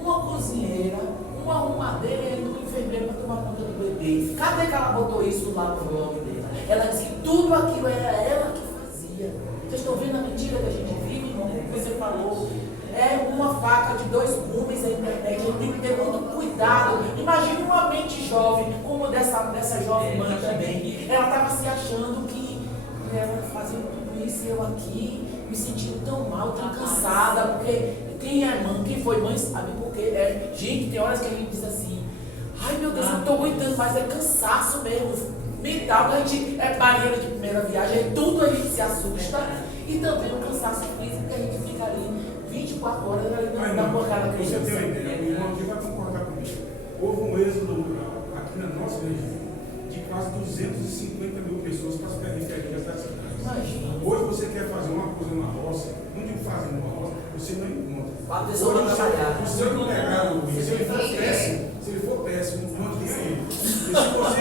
uma cozinheira, uma arrumadeira e ainda uma enfermeira para tomar conta do bebê. Cadê que ela botou isso lá no blog dela? Ela disse que tudo aquilo era ela que fazia. Vocês estão vendo a mentira que a gente vive, irmão? Como você falou. É uma faca de dois gumes a internet. A gente tem que ter muito cuidado. Imagine uma mente jovem, como dessa jovem mãe também. Ela estava se achando que ela fazia tudo isso e eu aqui, me sentindo tão mal, tão cansada, porque quem é mãe, quem foi mãe sabe, porque gente, tem horas que a gente diz assim, ai meu Deus, eu não estou aguentando mais, é cansaço mesmo, mental, a gente é barreira de primeira viagem, tudo a gente se assusta, e também o cansaço físico, que a gente fica ali 24 horas ali na pancada que a gente você tem uma ideia, o irmão aqui vai concordar comigo. Houve um êxodo rural aqui na nossa região de quase 250 mil pessoas para as periferias das cidades. Imagina. Hoje você quer fazer uma coisa na roça, não digo fazer numa roça, você não encontra. A pessoa vai trabalhar. Se eu pegar o se ele for péssimo, não tem ele. E se você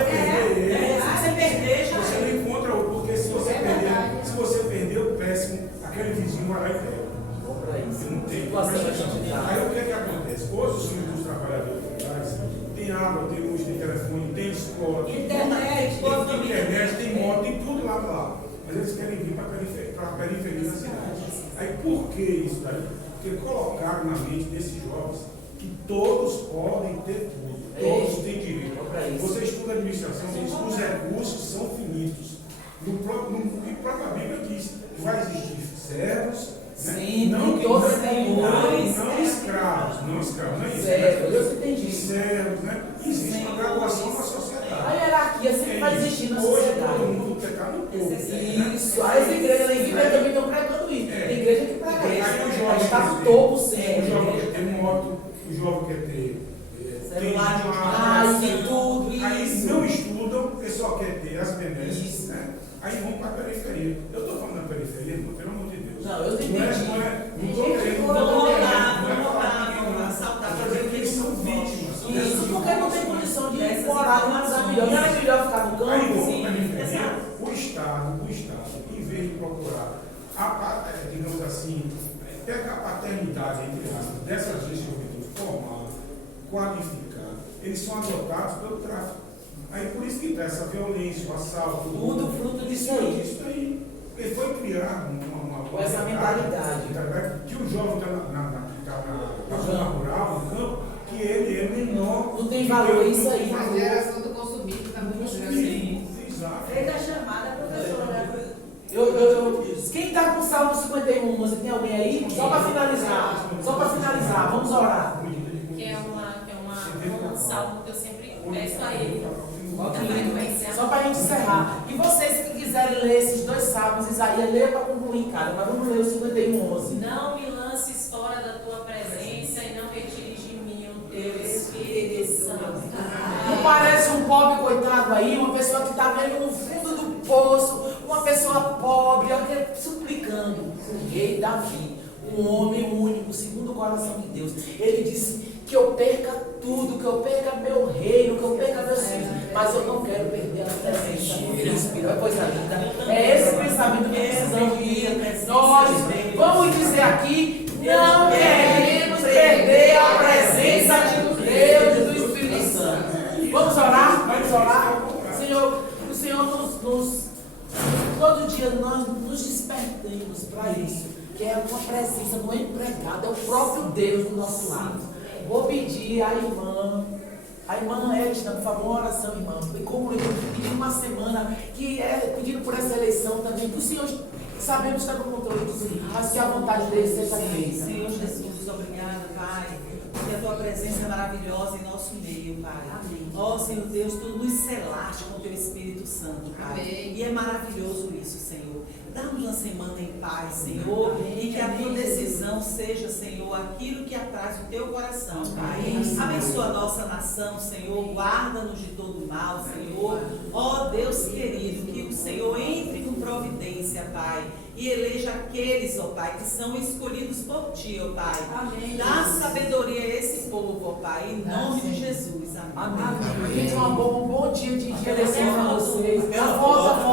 perder ele, você não encontra outro, porque se você perder o péssimo, aquele vizinho vai lá e pega. Não tem. Aí o que é que acontece? Hoje os filhos dos trabalhadores rurais tem água, tem luz, tem telefone, tem escola, tem internet, tem moto, tem tudo lá. Mas eles querem vir para a periferia da cidade. Aí por que isso daí? Porque colocaram na mente desses jovens que todos podem ter tudo, todos têm direito. Você estuda administração, os recursos são finitos. E a própria Bíblia diz que vai existir servos, sim, não todos não escravos, não é isso. Certo, eu entendi. Servos, né? Existe uma graduação na sociedade. A hierarquia sempre vai existir na sociedade. Hoje todo mundo quer estar no topo. Isso, as igrejas também estão pregando isso. Tem igreja que prega isso. Aí o jovem está no topo sempre. O jovem quer ter moto, o jovem quer ter celular, tem tudo isso. Aí não estudam, porque só quer ter as benesses, né? Aí vão para a periferia. Eu estou falando da periferia, pelo amor de Deus. Não, eu entendi. Não estou querendo. Assaltar, porque eles são vítimas. Isso, porque não tem condição de morar num lugar atividade, entre aspas, dessas leis de juventude formada, qualificada, eles são adotados pelo tráfico. Aí por isso que está essa violência, o assalto. Tudo fruto disso aí. Isso aí. Ele foi criado com essa mentalidade. Que o jovem está na zona rural, no campo, que ele é menor. Não tem valor isso aí. A geração do consumismo está muito grande. Exato. Fez a chamada, professora. Quem está com o Salmo 51, você tem alguém aí? Só para finalizar, vamos orar. Que é um salmo que eu sempre peço a ele. Só para a gente encerrar. E vocês que quiserem ler esses dois salmos, Isaías, leia para concluir, cara. Mas vamos ler o 51:11. Não me lances fora da tua presença e não retires de mim o teu Espírito Santo. Não parece um pobre coitado aí, uma pessoa que está vendo no fundo do poço, uma pessoa pobre, alguém suplicando. O rei Davi, um homem único, segundo o coração de Deus. Ele disse que eu perca tudo, que eu perca meu reino, que eu perca meus filhos, mas eu não quero perder a presença do Espírito. É coisa linda. É esse pensamento que precisamos ter. Nós vamos dizer aqui, não queremos perder a presença de Deus e do Espírito Santo. Vamos orar? Vamos orar? Senhor, o Senhor todo dia nós nos despertamos para isso, que é uma presença do empregado, é o próprio Deus do nosso lado. Vou pedir à irmã Edna, por favor, uma oração, irmã. E como eu pedi uma semana, que é pedindo por essa eleição também, que o Senhor sabemos que está no controle de tudo, mas que a vontade dele seja feita. Senhor Jesus, obrigada, Pai, porque a tua presença é maravilhosa em nosso meio, Pai. Amém. Ó Senhor Deus, tu nos selaste com o teu Espírito Santo, Pai. Amém. E é maravilhoso isso, Senhor. Dá-nos uma semana em paz, Senhor, e que a tua decisão seja, Senhor, aquilo que apraz o teu coração, Pai. Abençoa a nossa nação, Senhor, guarda-nos de todo mal, Senhor. Ó Deus querido, que o Senhor entre com providência, Pai, e eleja aqueles, ó Pai, que são escolhidos por Ti, ó Pai. Amém. Dá sabedoria a esse povo, ó Pai, em nome de Jesus. Amém. Amém. Gente, um bom dia de eleição para vocês. Volta.